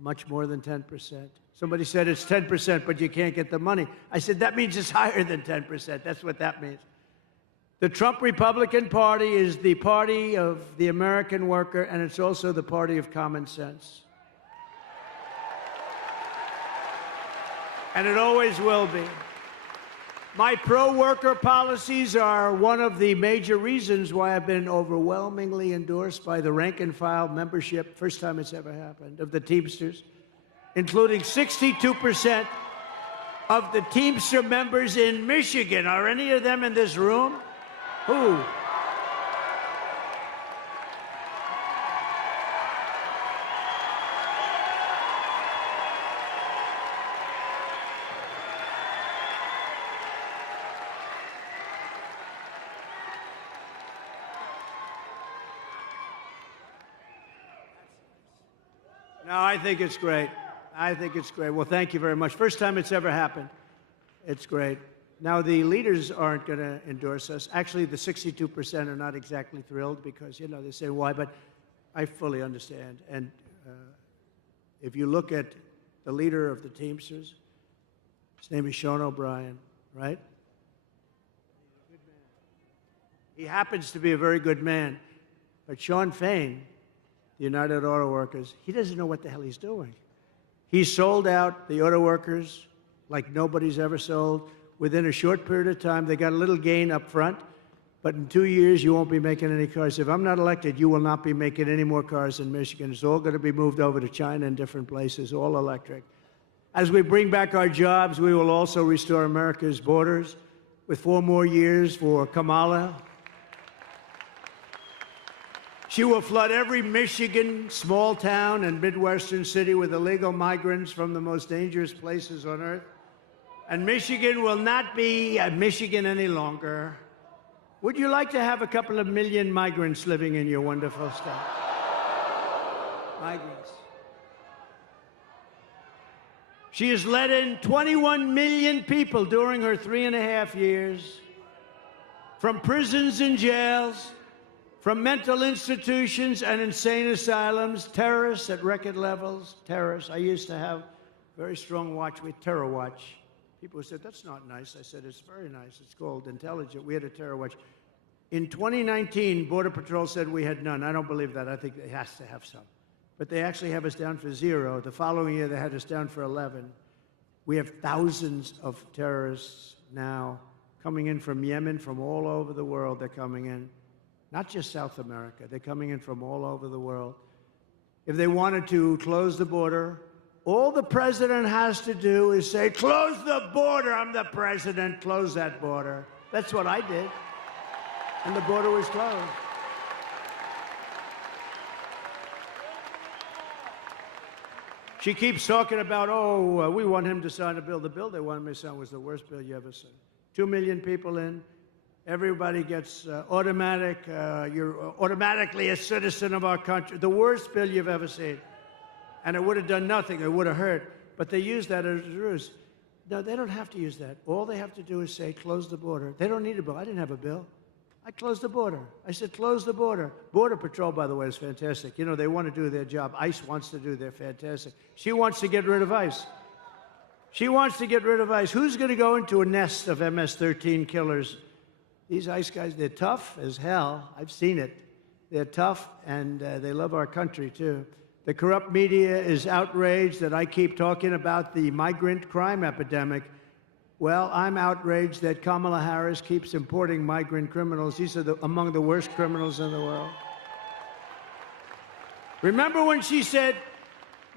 much more than 10%. Somebody said it's 10%, but you can't get the money. I said, that means it's higher than 10%. That's what that means. The Trump Republican Party is the party of the American worker, and it's also the party of common sense. And it always will be. My pro-worker policies are one of the major reasons why I've been overwhelmingly endorsed by the rank-and-file membership, first time it's ever happened, of the Teamsters, including 62% of the Teamster members in Michigan. Are any of them in this room? Who? No, I think it's great. I think it's great. Well, thank you very much. First time it's ever happened. It's great. Now, the leaders aren't going to endorse us. Actually, the 62% are not exactly thrilled because, they say why, but I fully understand. And if you look at the leader of the Teamsters, his name is Sean O'Brien, right? He's a good man. He happens to be a very good man. But Sean Fain, the United Auto Workers, he doesn't know what the hell he's doing. He sold out the auto workers like nobody's ever sold. Within a short period of time, they got a little gain up front, but in 2 years, you won't be making any cars. If I'm not elected, you will not be making any more cars in Michigan. It's all going to be moved over to China and different places, all electric. As we bring back our jobs, we will also restore America's borders with 4 more years for Kamala. She will flood every Michigan small town and Midwestern city with illegal migrants from the most dangerous places on earth. And Michigan will not be Michigan any longer. Would you like to have a couple of million migrants living in your wonderful state? Migrants. She has let in 21 million people during her 3.5 years from prisons and jails, from mental institutions and insane asylums, terrorists at record levels, terrorists. I used to have a very strong watch with Terror Watch. People said, that's not nice. I said, it's very nice. It's called Intelligent. We had a Terror Watch. In 2019, Border Patrol said we had none. I don't believe that. I think it has to have some. but they actually have us down for 0. The following year, they had us down for 11. We have thousands of terrorists now coming in from Yemen, from all over the world. They're coming in, not just South America. They're coming in from all over the world. If they wanted to close the border, all the president has to do is say, close the border. I'm the president. Close that border. That's what I did. And the border was closed. She keeps talking about, we want him to sign a bill. The bill they wanted me to sign was the worst bill you ever seen. 2 million people in. Everybody gets you're automatically a citizen of our country. The worst bill you've ever seen. And it would have done nothing. It would have hurt. But they use that as a ruse. No, they don't have to use that. All they have to do is say, close the border. They don't need a bill. I didn't have a bill. I closed the border. I said, close the border. Border Patrol, by the way, is fantastic. You know, they want to do their job. ICE wants to do their fantastic. She wants to get rid of ICE. She wants to get rid of ICE. Who's going to go into a nest of MS-13 killers? These ICE guys, they're tough as hell. I've seen it. They're tough, and they love our country, too. The corrupt media is outraged that I keep talking about the migrant crime epidemic. Well, I'm outraged that Kamala Harris keeps importing migrant criminals. These are among the worst criminals in the world. Remember when she said,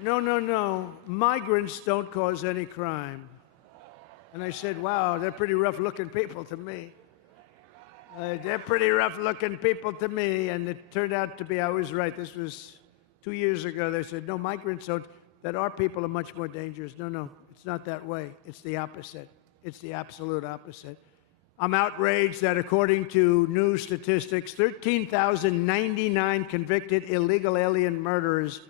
no, migrants don't cause any crime. And I said, wow, they're pretty rough-looking people to me. They're pretty rough-looking people to me. And it turned out to be, I was right. This was 2 years ago. They said, no, migrants don't, that our people are much more dangerous. No, it's not that way. It's the opposite. It's the absolute opposite. I'm outraged that according to new statistics, 13,099 convicted illegal alien murderers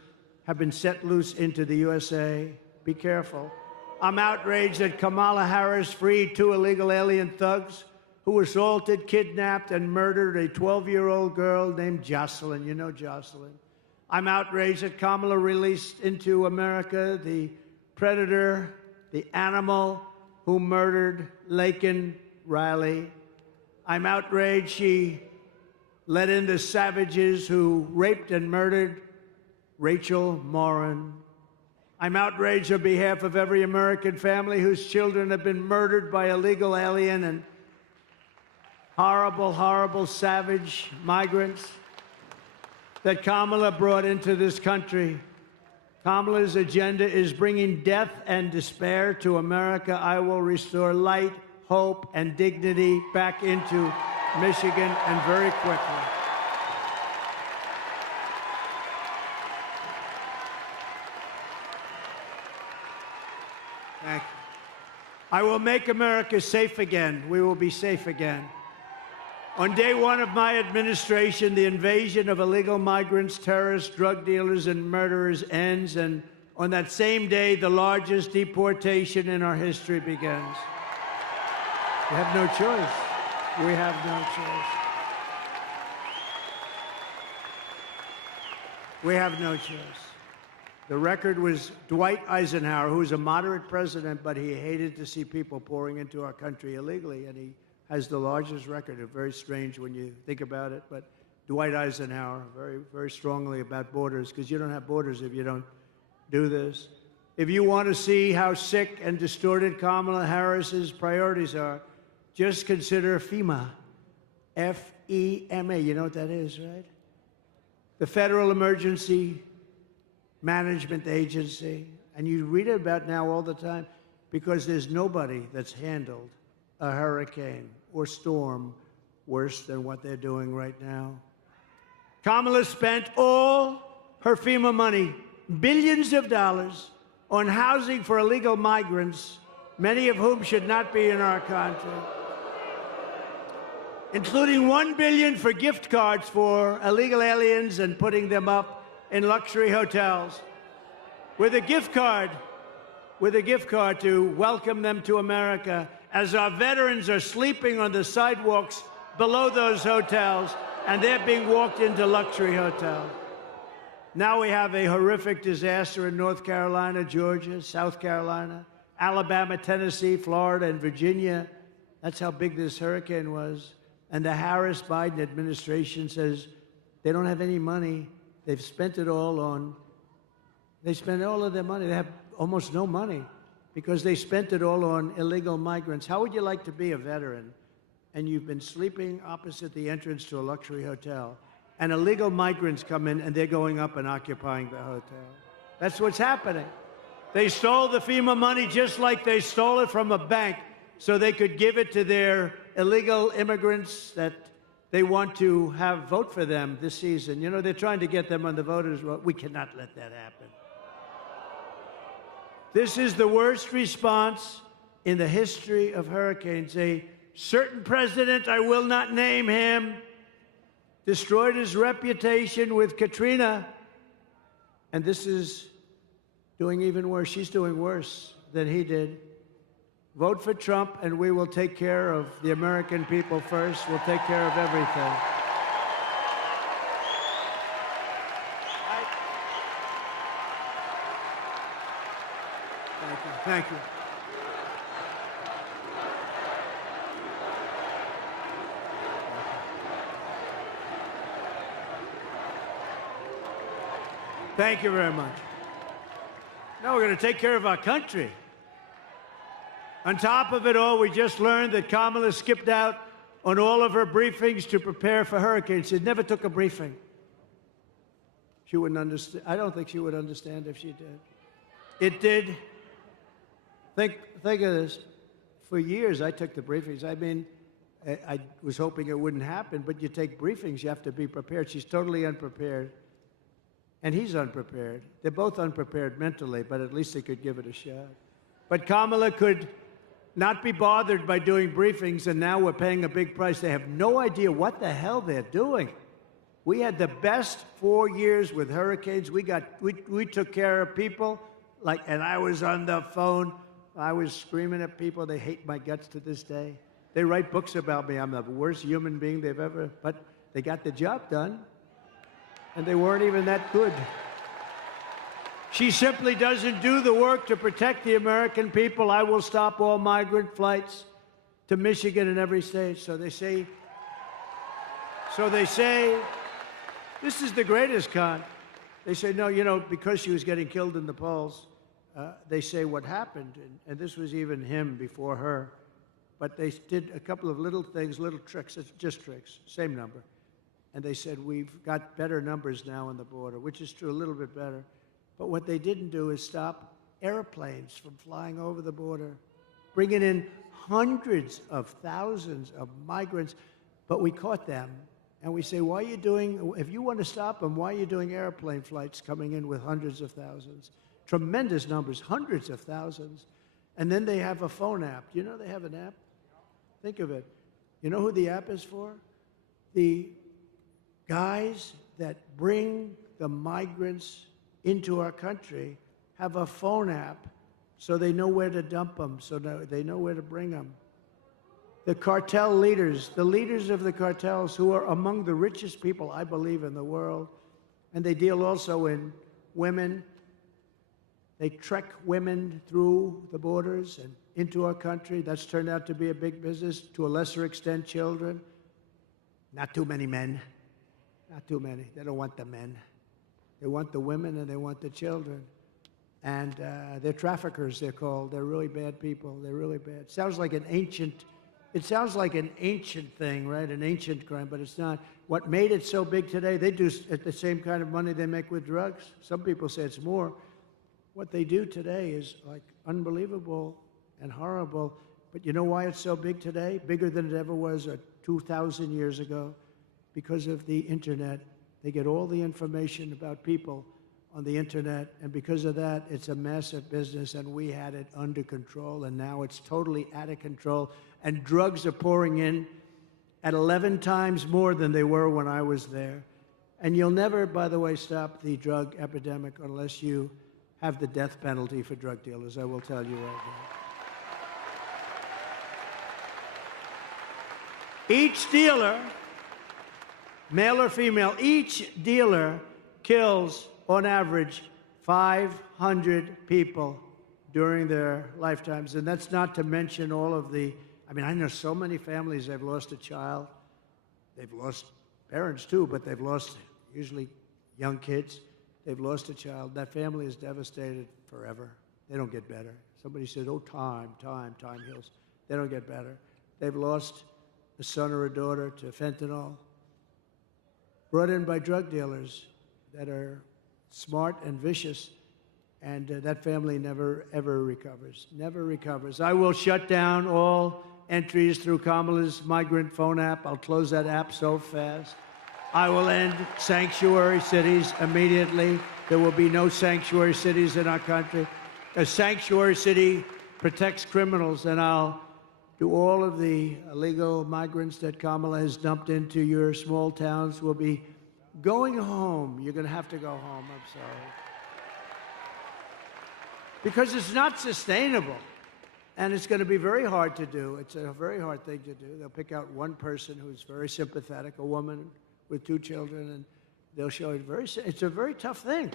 have been set loose into the USA. Be careful. I'm outraged that Kamala Harris freed 2 illegal alien thugs who assaulted, kidnapped, and murdered a 12-year-old girl named Jocelyn. You know Jocelyn. I'm outraged that Kamala released into America the predator, the animal who murdered Laken Riley. I'm outraged she let in the savages who raped and murdered Rachel Morin. I'm outraged on behalf of every American family whose children have been murdered by illegal alien and horrible, horrible, savage migrants that Kamala brought into this country. Kamala's agenda is bringing death and despair to America. I will restore light, hope, and dignity back into Michigan, and very quickly. Thank you. I will make America safe again. We will be safe again. On day one of my administration, the invasion of illegal migrants, terrorists, drug dealers, and murderers ends, and on that same day, the largest deportation in our history begins. We have no choice. We have no choice. We have no choice. The record was Dwight Eisenhower, who was a moderate president, but he hated to see people pouring into our country illegally, and he has the largest record. It's very strange when you think about it, but Dwight Eisenhower, very, very strongly about borders, because you don't have borders if you don't do this. If you want to see how sick and distorted Kamala Harris's priorities are, just consider FEMA, F-E-M-A. You know what that is, right? The Federal Emergency Management Agency. And you read about now all the time because there's nobody that's handled a hurricane or storm worse than what they're doing right now. Kamala spent all her FEMA money, billions of dollars, on housing for illegal migrants, many of whom should not be in our country, including $1 billion for gift cards for illegal aliens and putting them up in luxury hotels with a gift card to welcome them to America, as our veterans are sleeping on the sidewalks below those hotels, and they're being walked into luxury hotels. Now we have a horrific disaster in North Carolina, Georgia, South Carolina, Alabama, Tennessee, Florida, and Virginia. That's how big this hurricane was. And the Harris-Biden administration says they don't have any money. They've spent it all on They spend all of their money. They have almost no money because they spent it all on illegal migrants. How would you like to be a veteran and you've been sleeping opposite the entrance to a luxury hotel, and illegal migrants come in and they're going up and occupying the hotel? That's what's happening. They stole the FEMA money just like they stole it from a bank so they could give it to their illegal immigrants that they want to have vote for them this season. You know, they're trying to get them on the voters' roll. We cannot let that happen. This is the worst response in the history of hurricanes. A certain president, I will not name him, destroyed his reputation with Katrina, and this is doing even worse. She's doing worse than he did. Vote for Trump, and we will take care of the American people first. We'll take care of everything. Thank you. Thank you. Thank you very much. Now we're going to take care of our country. On top of it all, we just learned that Kamala skipped out on all of her briefings to prepare for hurricanes. She never took a briefing. She wouldn't understand. I don't think she would understand if she did. It did. Think of this. For years, I took the briefings. I mean, I was hoping it wouldn't happen, but you take briefings, you have to be prepared. She's totally unprepared. And he's unprepared. They're both unprepared mentally, but at least they could give it a shot. But Kamala could not be bothered by doing briefings, and now we're paying a big price. They have no idea what the hell they're doing. We had the best 4 years with hurricanes. We took care of people, and I was on the phone. I was screaming at people. They hate my guts to this day. They write books about me. I'm the worst human being they've ever, but they got the job done, and they weren't even that good. She simply doesn't do the work to protect the American people. I will stop all migrant flights to Michigan and every state. So they say, this is the greatest con. They say, no, you know, because she was getting killed in the polls, they say what happened, and this was even him before her, but they did a couple of little things, little tricks, it's just tricks, same number. And they said, we've got better numbers now on the border, which is true, a little bit better. But what they didn't do is stop airplanes from flying over the border, bringing in hundreds of thousands of migrants. But we caught them, and we say, why are you doing, if you want to stop them, why are you doing airplane flights coming in with hundreds of thousands? Tremendous numbers, hundreds of thousands. And then they have a phone app. Do you know they have an app? Think of it. You know who the app is for? The guys that bring the migrants into our country have a phone app so they know where to dump them, so they know where to bring them. The cartel leaders, the leaders of the cartels, who are among the richest people, I believe, in the world, and they deal also in women. They trek women through the borders and into our country. That's turned out to be a big business. To a lesser extent, children. Not too many men. Not too many. They don't want the men. They want the women and they want the children. And they're traffickers, they're called. They're really bad people. They're really bad. It sounds like an ancient thing, right? An ancient crime, but it's not. What made it so big today, they do at the same kind of money they make with drugs. Some people say it's more. What they do today is like unbelievable and horrible. But you know why it's so big today? Bigger than it ever was 2,000 years ago? Because of the internet. They get all the information about people on the internet, and because of that, it's a massive business, and we had it under control, and now it's totally out of control, and drugs are pouring in at 11 times more than they were when I was there. And you'll never, by the way, stop the drug epidemic unless you have the death penalty for drug dealers, I will tell you right now. Each dealer, male or female, each dealer kills, on average, 500 people during their lifetimes. And that's not to mention all of the, I know so many families, they've lost a child. They've lost parents too, but they've lost usually young kids. They've lost a child. That family is devastated forever. They don't get better. Somebody says, oh, time heals. They don't get better. They've lost a son or a daughter to fentanyl, brought in by drug dealers that are smart and vicious, and that family never, ever recovers. Never recovers. I will shut down all entries through Kamala's migrant phone app. I'll close that app so fast. I will end sanctuary cities immediately. There will be no sanctuary cities in our country. A sanctuary city protects criminals, and I'll do all of the illegal migrants that Kamala has dumped into your small towns will be going home. You're going to have to go home. I'm sorry. Because it's not sustainable, and it's going to be very hard to do. It's a very hard thing to do. They'll pick out one person who's very sympathetic, a woman with 2 children, and they'll show it it's a very tough thing.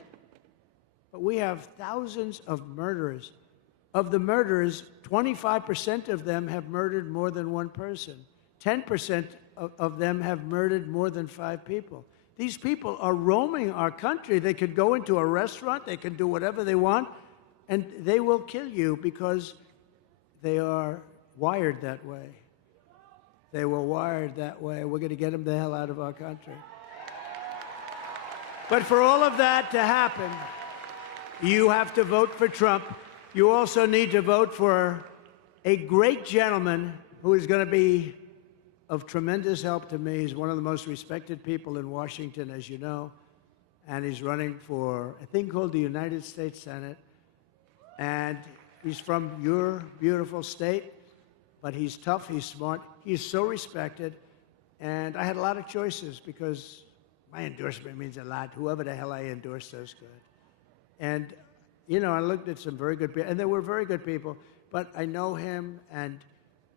But we have thousands of murderers. Of the murderers, 25% of them have murdered more than one person. 10% of them have murdered more than 5 people. These people are roaming our country. They could go into a restaurant, they can do whatever they want, and they will kill you because they are wired that way. They were wired that way. We're going to get them the hell out of our country. But for all of that to happen, you have to vote for Trump. You also need to vote for a great gentleman who is going to be of tremendous help to me. He's one of the most respected people in Washington, as you know, and he's running for a thing called the United States Senate. And he's from your beautiful state, but he's tough, he's smart, he's so respected. And I had a lot of choices because my endorsement means a lot. Whoever the hell I endorse does good. And, you know, I looked at some very good people, and they were very good people, but I know him, and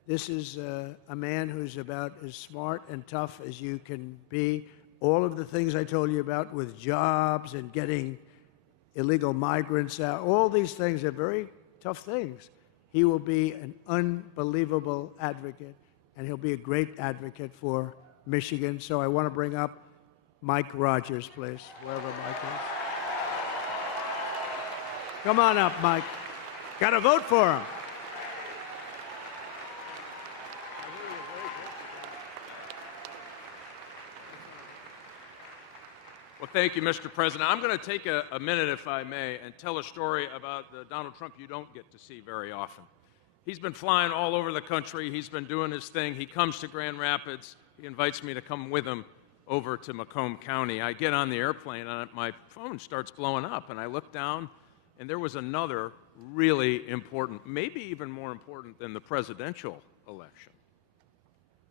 this is a man who's about as smart and tough as you can be. All of the things I told you about with jobs and getting illegal migrants out, all these things are very tough things. He will be an unbelievable advocate, and he'll be a great advocate for Michigan. So I want to bring up Mike Rogers, please, wherever Mike is. Come on up, Mike. Got to vote for him. Well, thank you, Mr. President. I'm going to take a minute, if I may, and tell a story about Donald Trump you don't get to see very often. He's been flying all over the country. He's been doing his thing. He comes to Grand Rapids. He invites me to come with him over to Macomb County. I get on the airplane, and my phone starts blowing up, and I look down, and there was another really important, maybe even more important than the presidential election.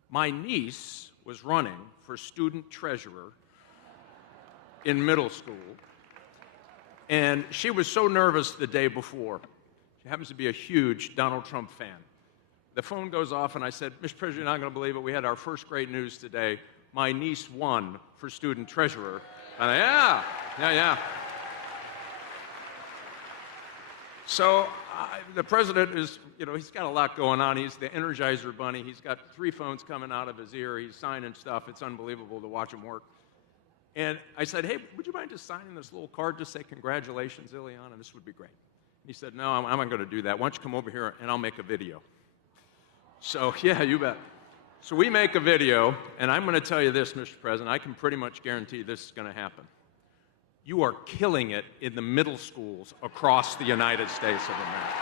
My niece was running for student treasurer in middle school, and she was so nervous the day before. She happens to be a huge Donald Trump fan. The phone goes off, and I said, Mr. President, you're not going to believe it. We had our first great news today. My niece won for student treasurer. And yeah. So the president is, he's got a lot going on. He's the Energizer Bunny. He's got 3 phones coming out of his ear. He's signing stuff. It's unbelievable to watch him work. And I said, hey, would you mind just signing this little card, just say congratulations, Ileana? This would be great. And he said, no, I'm not going to do that. Why don't you come over here and I'll make a video. So, yeah, you bet. So we make a video, and I'm going to tell you this, Mr. President, I can pretty much guarantee this is going to happen. You are killing it in the middle schools across the United States of America.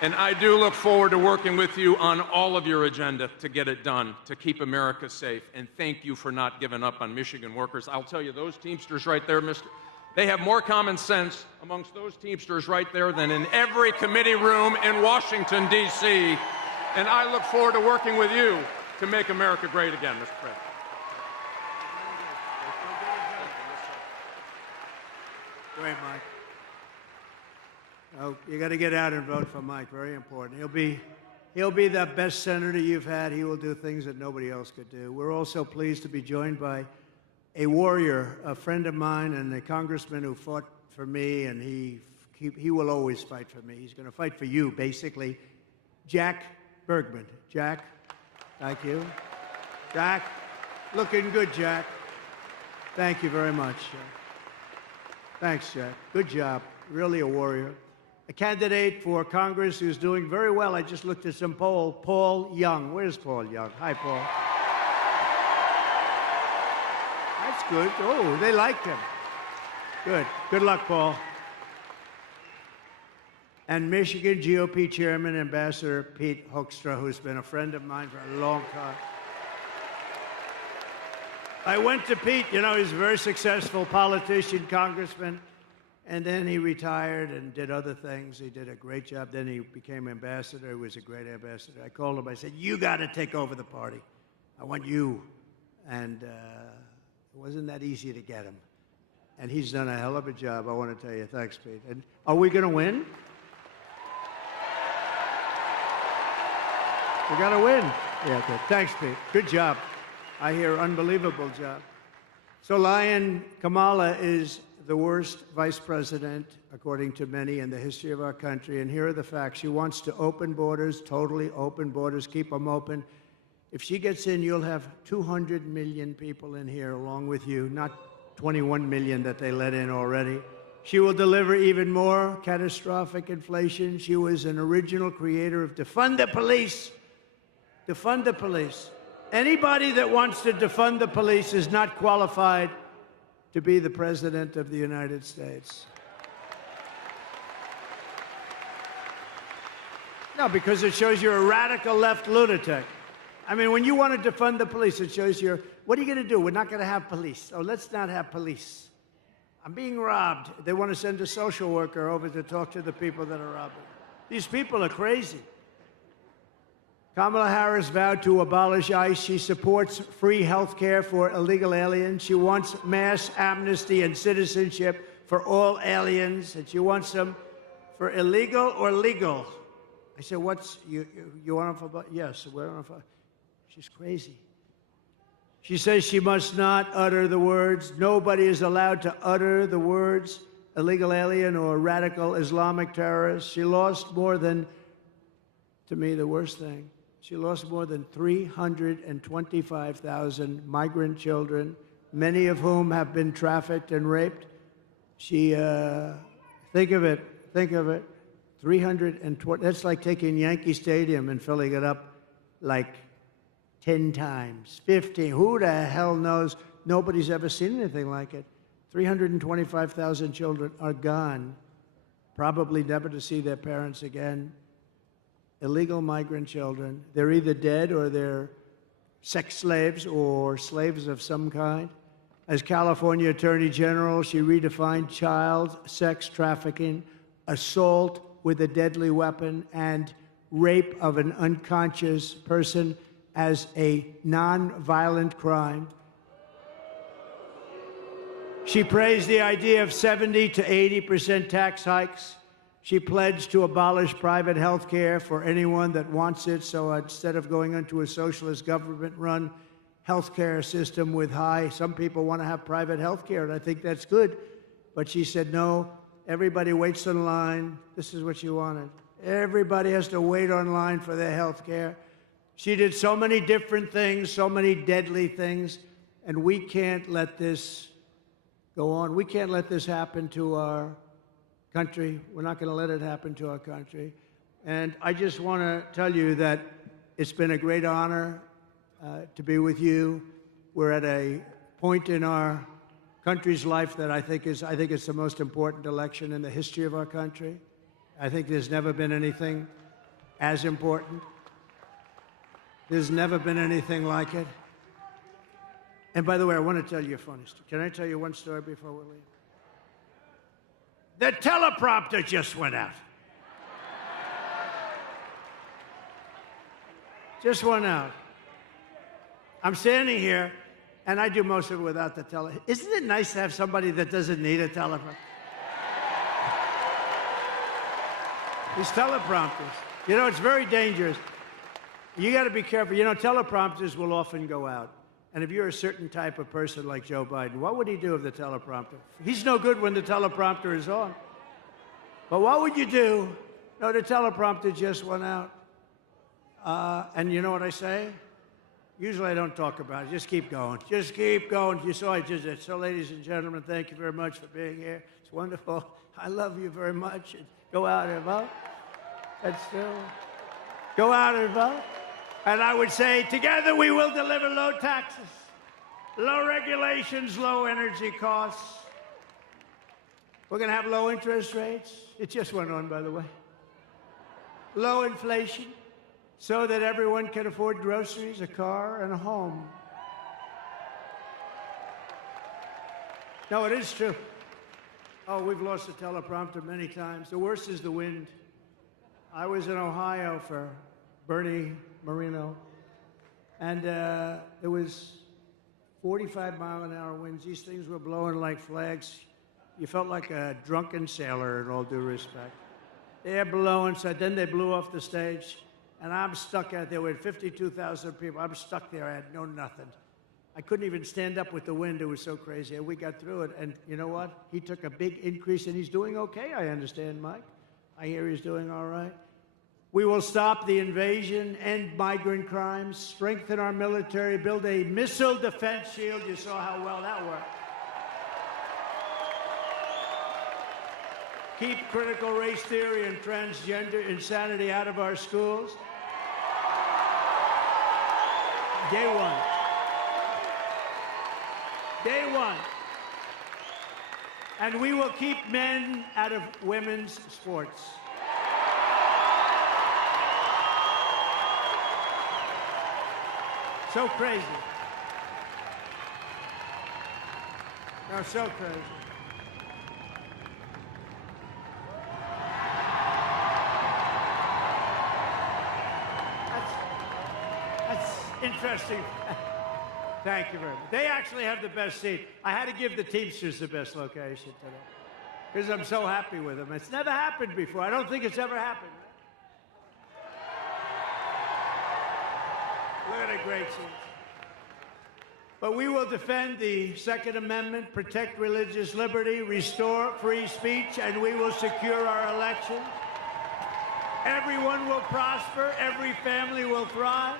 And I do look forward to working with you on all of your agenda to get it done, to keep America safe. And thank you for not giving up on Michigan workers. I'll tell you, those Teamsters right there, they have more common sense amongst those Teamsters right there than in every committee room in Washington, D.C. And I look forward to working with you to make America great again, Mr. President. Great, Mike. Oh, you got to get out and vote for Mike. Very important. He'll be the best senator you've had. He will do things that nobody else could do. We're also pleased to be joined by a warrior, a friend of mine, and a congressman who fought for me, and he will always fight for me. He's going to fight for you, basically. Jack Bergman. Jack, thank you. Jack, looking good, Jack. Thank you very much, Jack. Thanks, Jack. Good job. Really a warrior. A candidate for Congress who's doing very well. I just looked at some poll. Paul Young. Where's Paul Young? Hi, Paul. That's good. Oh, they liked him. Good. Good luck, Paul. And Michigan GOP Chairman, Ambassador Pete Hoekstra, who's been a friend of mine for a long time. I went to Pete, you know, he's a very successful politician, congressman, and then he retired and did other things. He did a great job. Then he became ambassador. He was a great ambassador. I called him. I said, you got to take over the party. I want you. And it wasn't that easy to get him. And he's done a hell of a job. I want to tell you, thanks, Pete. And are we going to win? We got to win. Yeah, good. Thanks, Pete. Good job. I hear unbelievable job. So Lion Kamala is the worst vice president, according to many, in the history of our country. And here are the facts. She wants to open borders, totally open borders, keep them open. If she gets in, you'll have 200 million people in here along with you, not 21 million that they let in already. She will deliver even more catastrophic inflation. She was an original creator of defund the police. Defund the police. Anybody that wants to defund the police is not qualified to be the President of the United States. No, because it shows you're a radical left lunatic. I mean, when you want to defund the police, it shows you're, what are you going to do? We're not going to have police. Oh, let's not have police. I'm being robbed. They want to send a social worker over to talk to the people that are robbing. These people are crazy. Kamala Harris vowed to abolish ICE. She supports free health care for illegal aliens. She wants mass amnesty and citizenship for all aliens. And she wants them for illegal or legal. I said, what's, you want them for, yes, we're on for. She's crazy. She says she must not utter the words. Nobody is allowed to utter the words illegal alien or radical Islamic terrorist. She lost more than, to me, the worst thing. She lost more than 325,000 migrant children, many of whom have been trafficked and raped. She, think of it, 320, that's like taking Yankee Stadium and filling it up like 10 times, 15. Who the hell knows? Nobody's ever seen anything like it. 325,000 children are gone, probably never to see their parents again. Illegal migrant children. They're either dead or they're sex slaves or slaves of some kind. As California Attorney General, she redefined child sex trafficking, assault with a deadly weapon, and rape of an unconscious person as a non-violent crime. She praised the idea of 70 to 80% tax hikes. She pledged to abolish private health care for anyone that wants it. So instead of going into a socialist government-run health care system with some people want to have private health care, and I think that's good. But she said, no, everybody waits in line. This is what she wanted. Everybody has to wait online for their health care. She did so many different things, so many deadly things, and we can't let this go on. We can't let this happen to our country. We're not going to let it happen to our country. And I just want to tell you that it's been a great honor to be with you. We're at a point in our country's life that I think it's the most important election in the history of our country. I think there's never been anything as important. There's never been anything like it. And by the way, I want to tell you a funny story. Can I tell you one story before we leave? The teleprompter just went out. Just went out. I'm standing here, and I do most of it without the tele. Isn't it nice to have somebody that doesn't need a teleprompter? These teleprompters. You know, it's very dangerous. You got to be careful. You know, teleprompters will often go out. And if you're a certain type of person like Joe Biden, what would he do with the teleprompter? He's no good when the teleprompter is on. But what would you do? No, the teleprompter just went out. And you know what I say? Usually I don't talk about it. Just keep going. Just keep going. You saw I did it. So, ladies and gentlemen, thank you very much for being here. It's wonderful. I love you very much. Go out and vote. Go out and vote. And I would say, together we will deliver low taxes, low regulations, low energy costs. We're going to have low interest rates. It just went on, by the way. Low inflation, so that everyone can afford groceries, a car, and a home. No, it is true. Oh, we've lost the teleprompter many times. The worst is the wind. I was in Ohio for Bernie Moreno, and there was 45-mile-an-hour winds. These things were blowing like flags. You felt like a drunken sailor, in all due respect. They're blowing, so then they blew off the stage, and I'm stuck out there with 52,000 people. I'm stuck there. I had nothing. I couldn't even stand up with the wind. It was so crazy. And we got through it, and you know what? He took a big increase, and he's doing okay, I understand, Mike. I hear he's doing all right. We will stop the invasion, end migrant crimes, strengthen our military, build a missile defense shield. You saw how well that worked. Keep critical race theory and transgender insanity out of our schools. Day one. Day one. And we will keep men out of women's sports. So crazy. They're so crazy. Interesting. Thank you very much. They actually have the best seat. I had to give the Teamsters the best location today because I'm so happy with them. It's never happened before. I don't think it's ever happened. Look at the great seats. But we will defend the Second Amendment, protect religious liberty, restore free speech, and we will secure our elections. Everyone will prosper. Every family will thrive.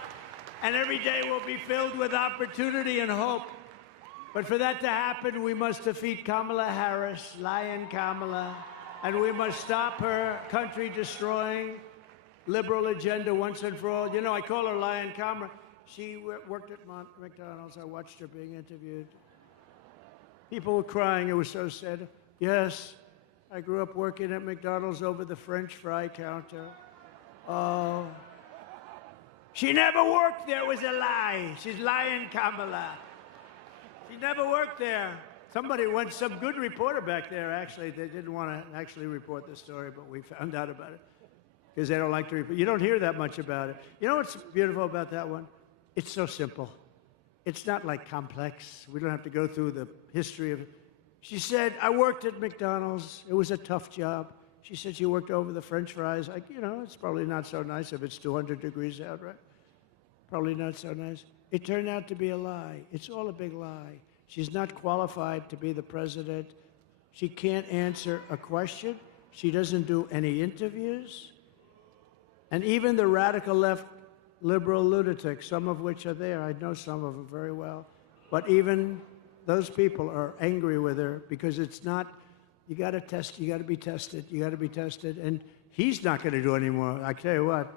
And every day will be filled with opportunity and hope. But for that to happen, we must defeat Kamala Harris, Lion Kamala, and we must stop her country-destroying liberal agenda once and for all. You know, I call her Lion Kamala. She worked at McDonald's. I watched her being interviewed. People were crying. It was so sad. Yes, I grew up working at McDonald's over the French fry counter. Oh. She never worked there. It was a lie. She's lying, Kamala. She never worked there. Somebody went, some good reporter back there, actually. They didn't want to actually report the story, but we found out about it because they don't like to report. You don't hear that much about it. You know what's beautiful about that one? It's so simple. It's not like complex. We don't have to go through the history of it. She said, I worked at McDonald's. It was a tough job. She said she worked over the French fries. Like, you know, it's probably not so nice if it's 200 degrees out, right? Probably not so nice. It turned out to be a lie. It's all a big lie. She's not qualified to be the president. She can't answer a question. She doesn't do any interviews. And even the radical left liberal lunatics, some of which are there, I know some of them very well, but even those people are angry with her because it's not. You got to test. You got to be tested. You got to be tested. And he's not going to do any more. I tell you what,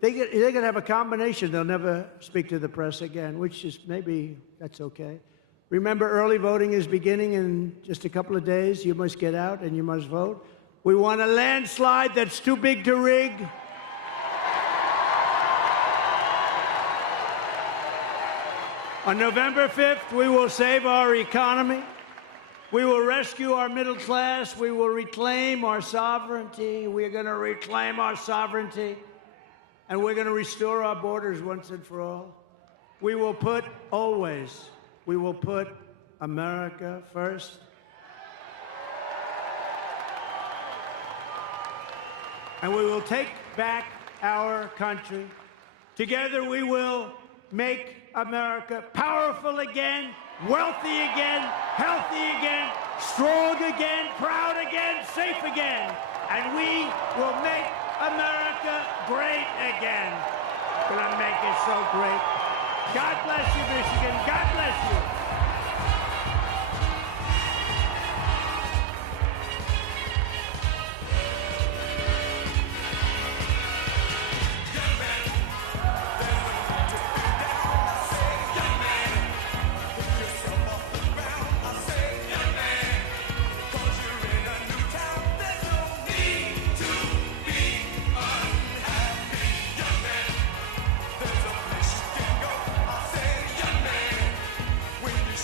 they're going to have a combination. They'll never speak to the press again, which is maybe that's okay. Remember, early voting is beginning in just a couple of days. You must get out and you must vote. We want a landslide that's too big to rig. On November 5th, we will save our economy. We will rescue our middle class. We will reclaim our sovereignty. We are going to reclaim our sovereignty. And we're going to restore our borders once and for all. We will put America first. And we will take back our country. Together we will make America powerful again, wealthy again, healthy again, strong again, proud again, safe again. And we will make America great again. We're going to make it so great. God bless you, Michigan. God bless you. When you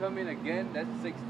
come in again, that's 16.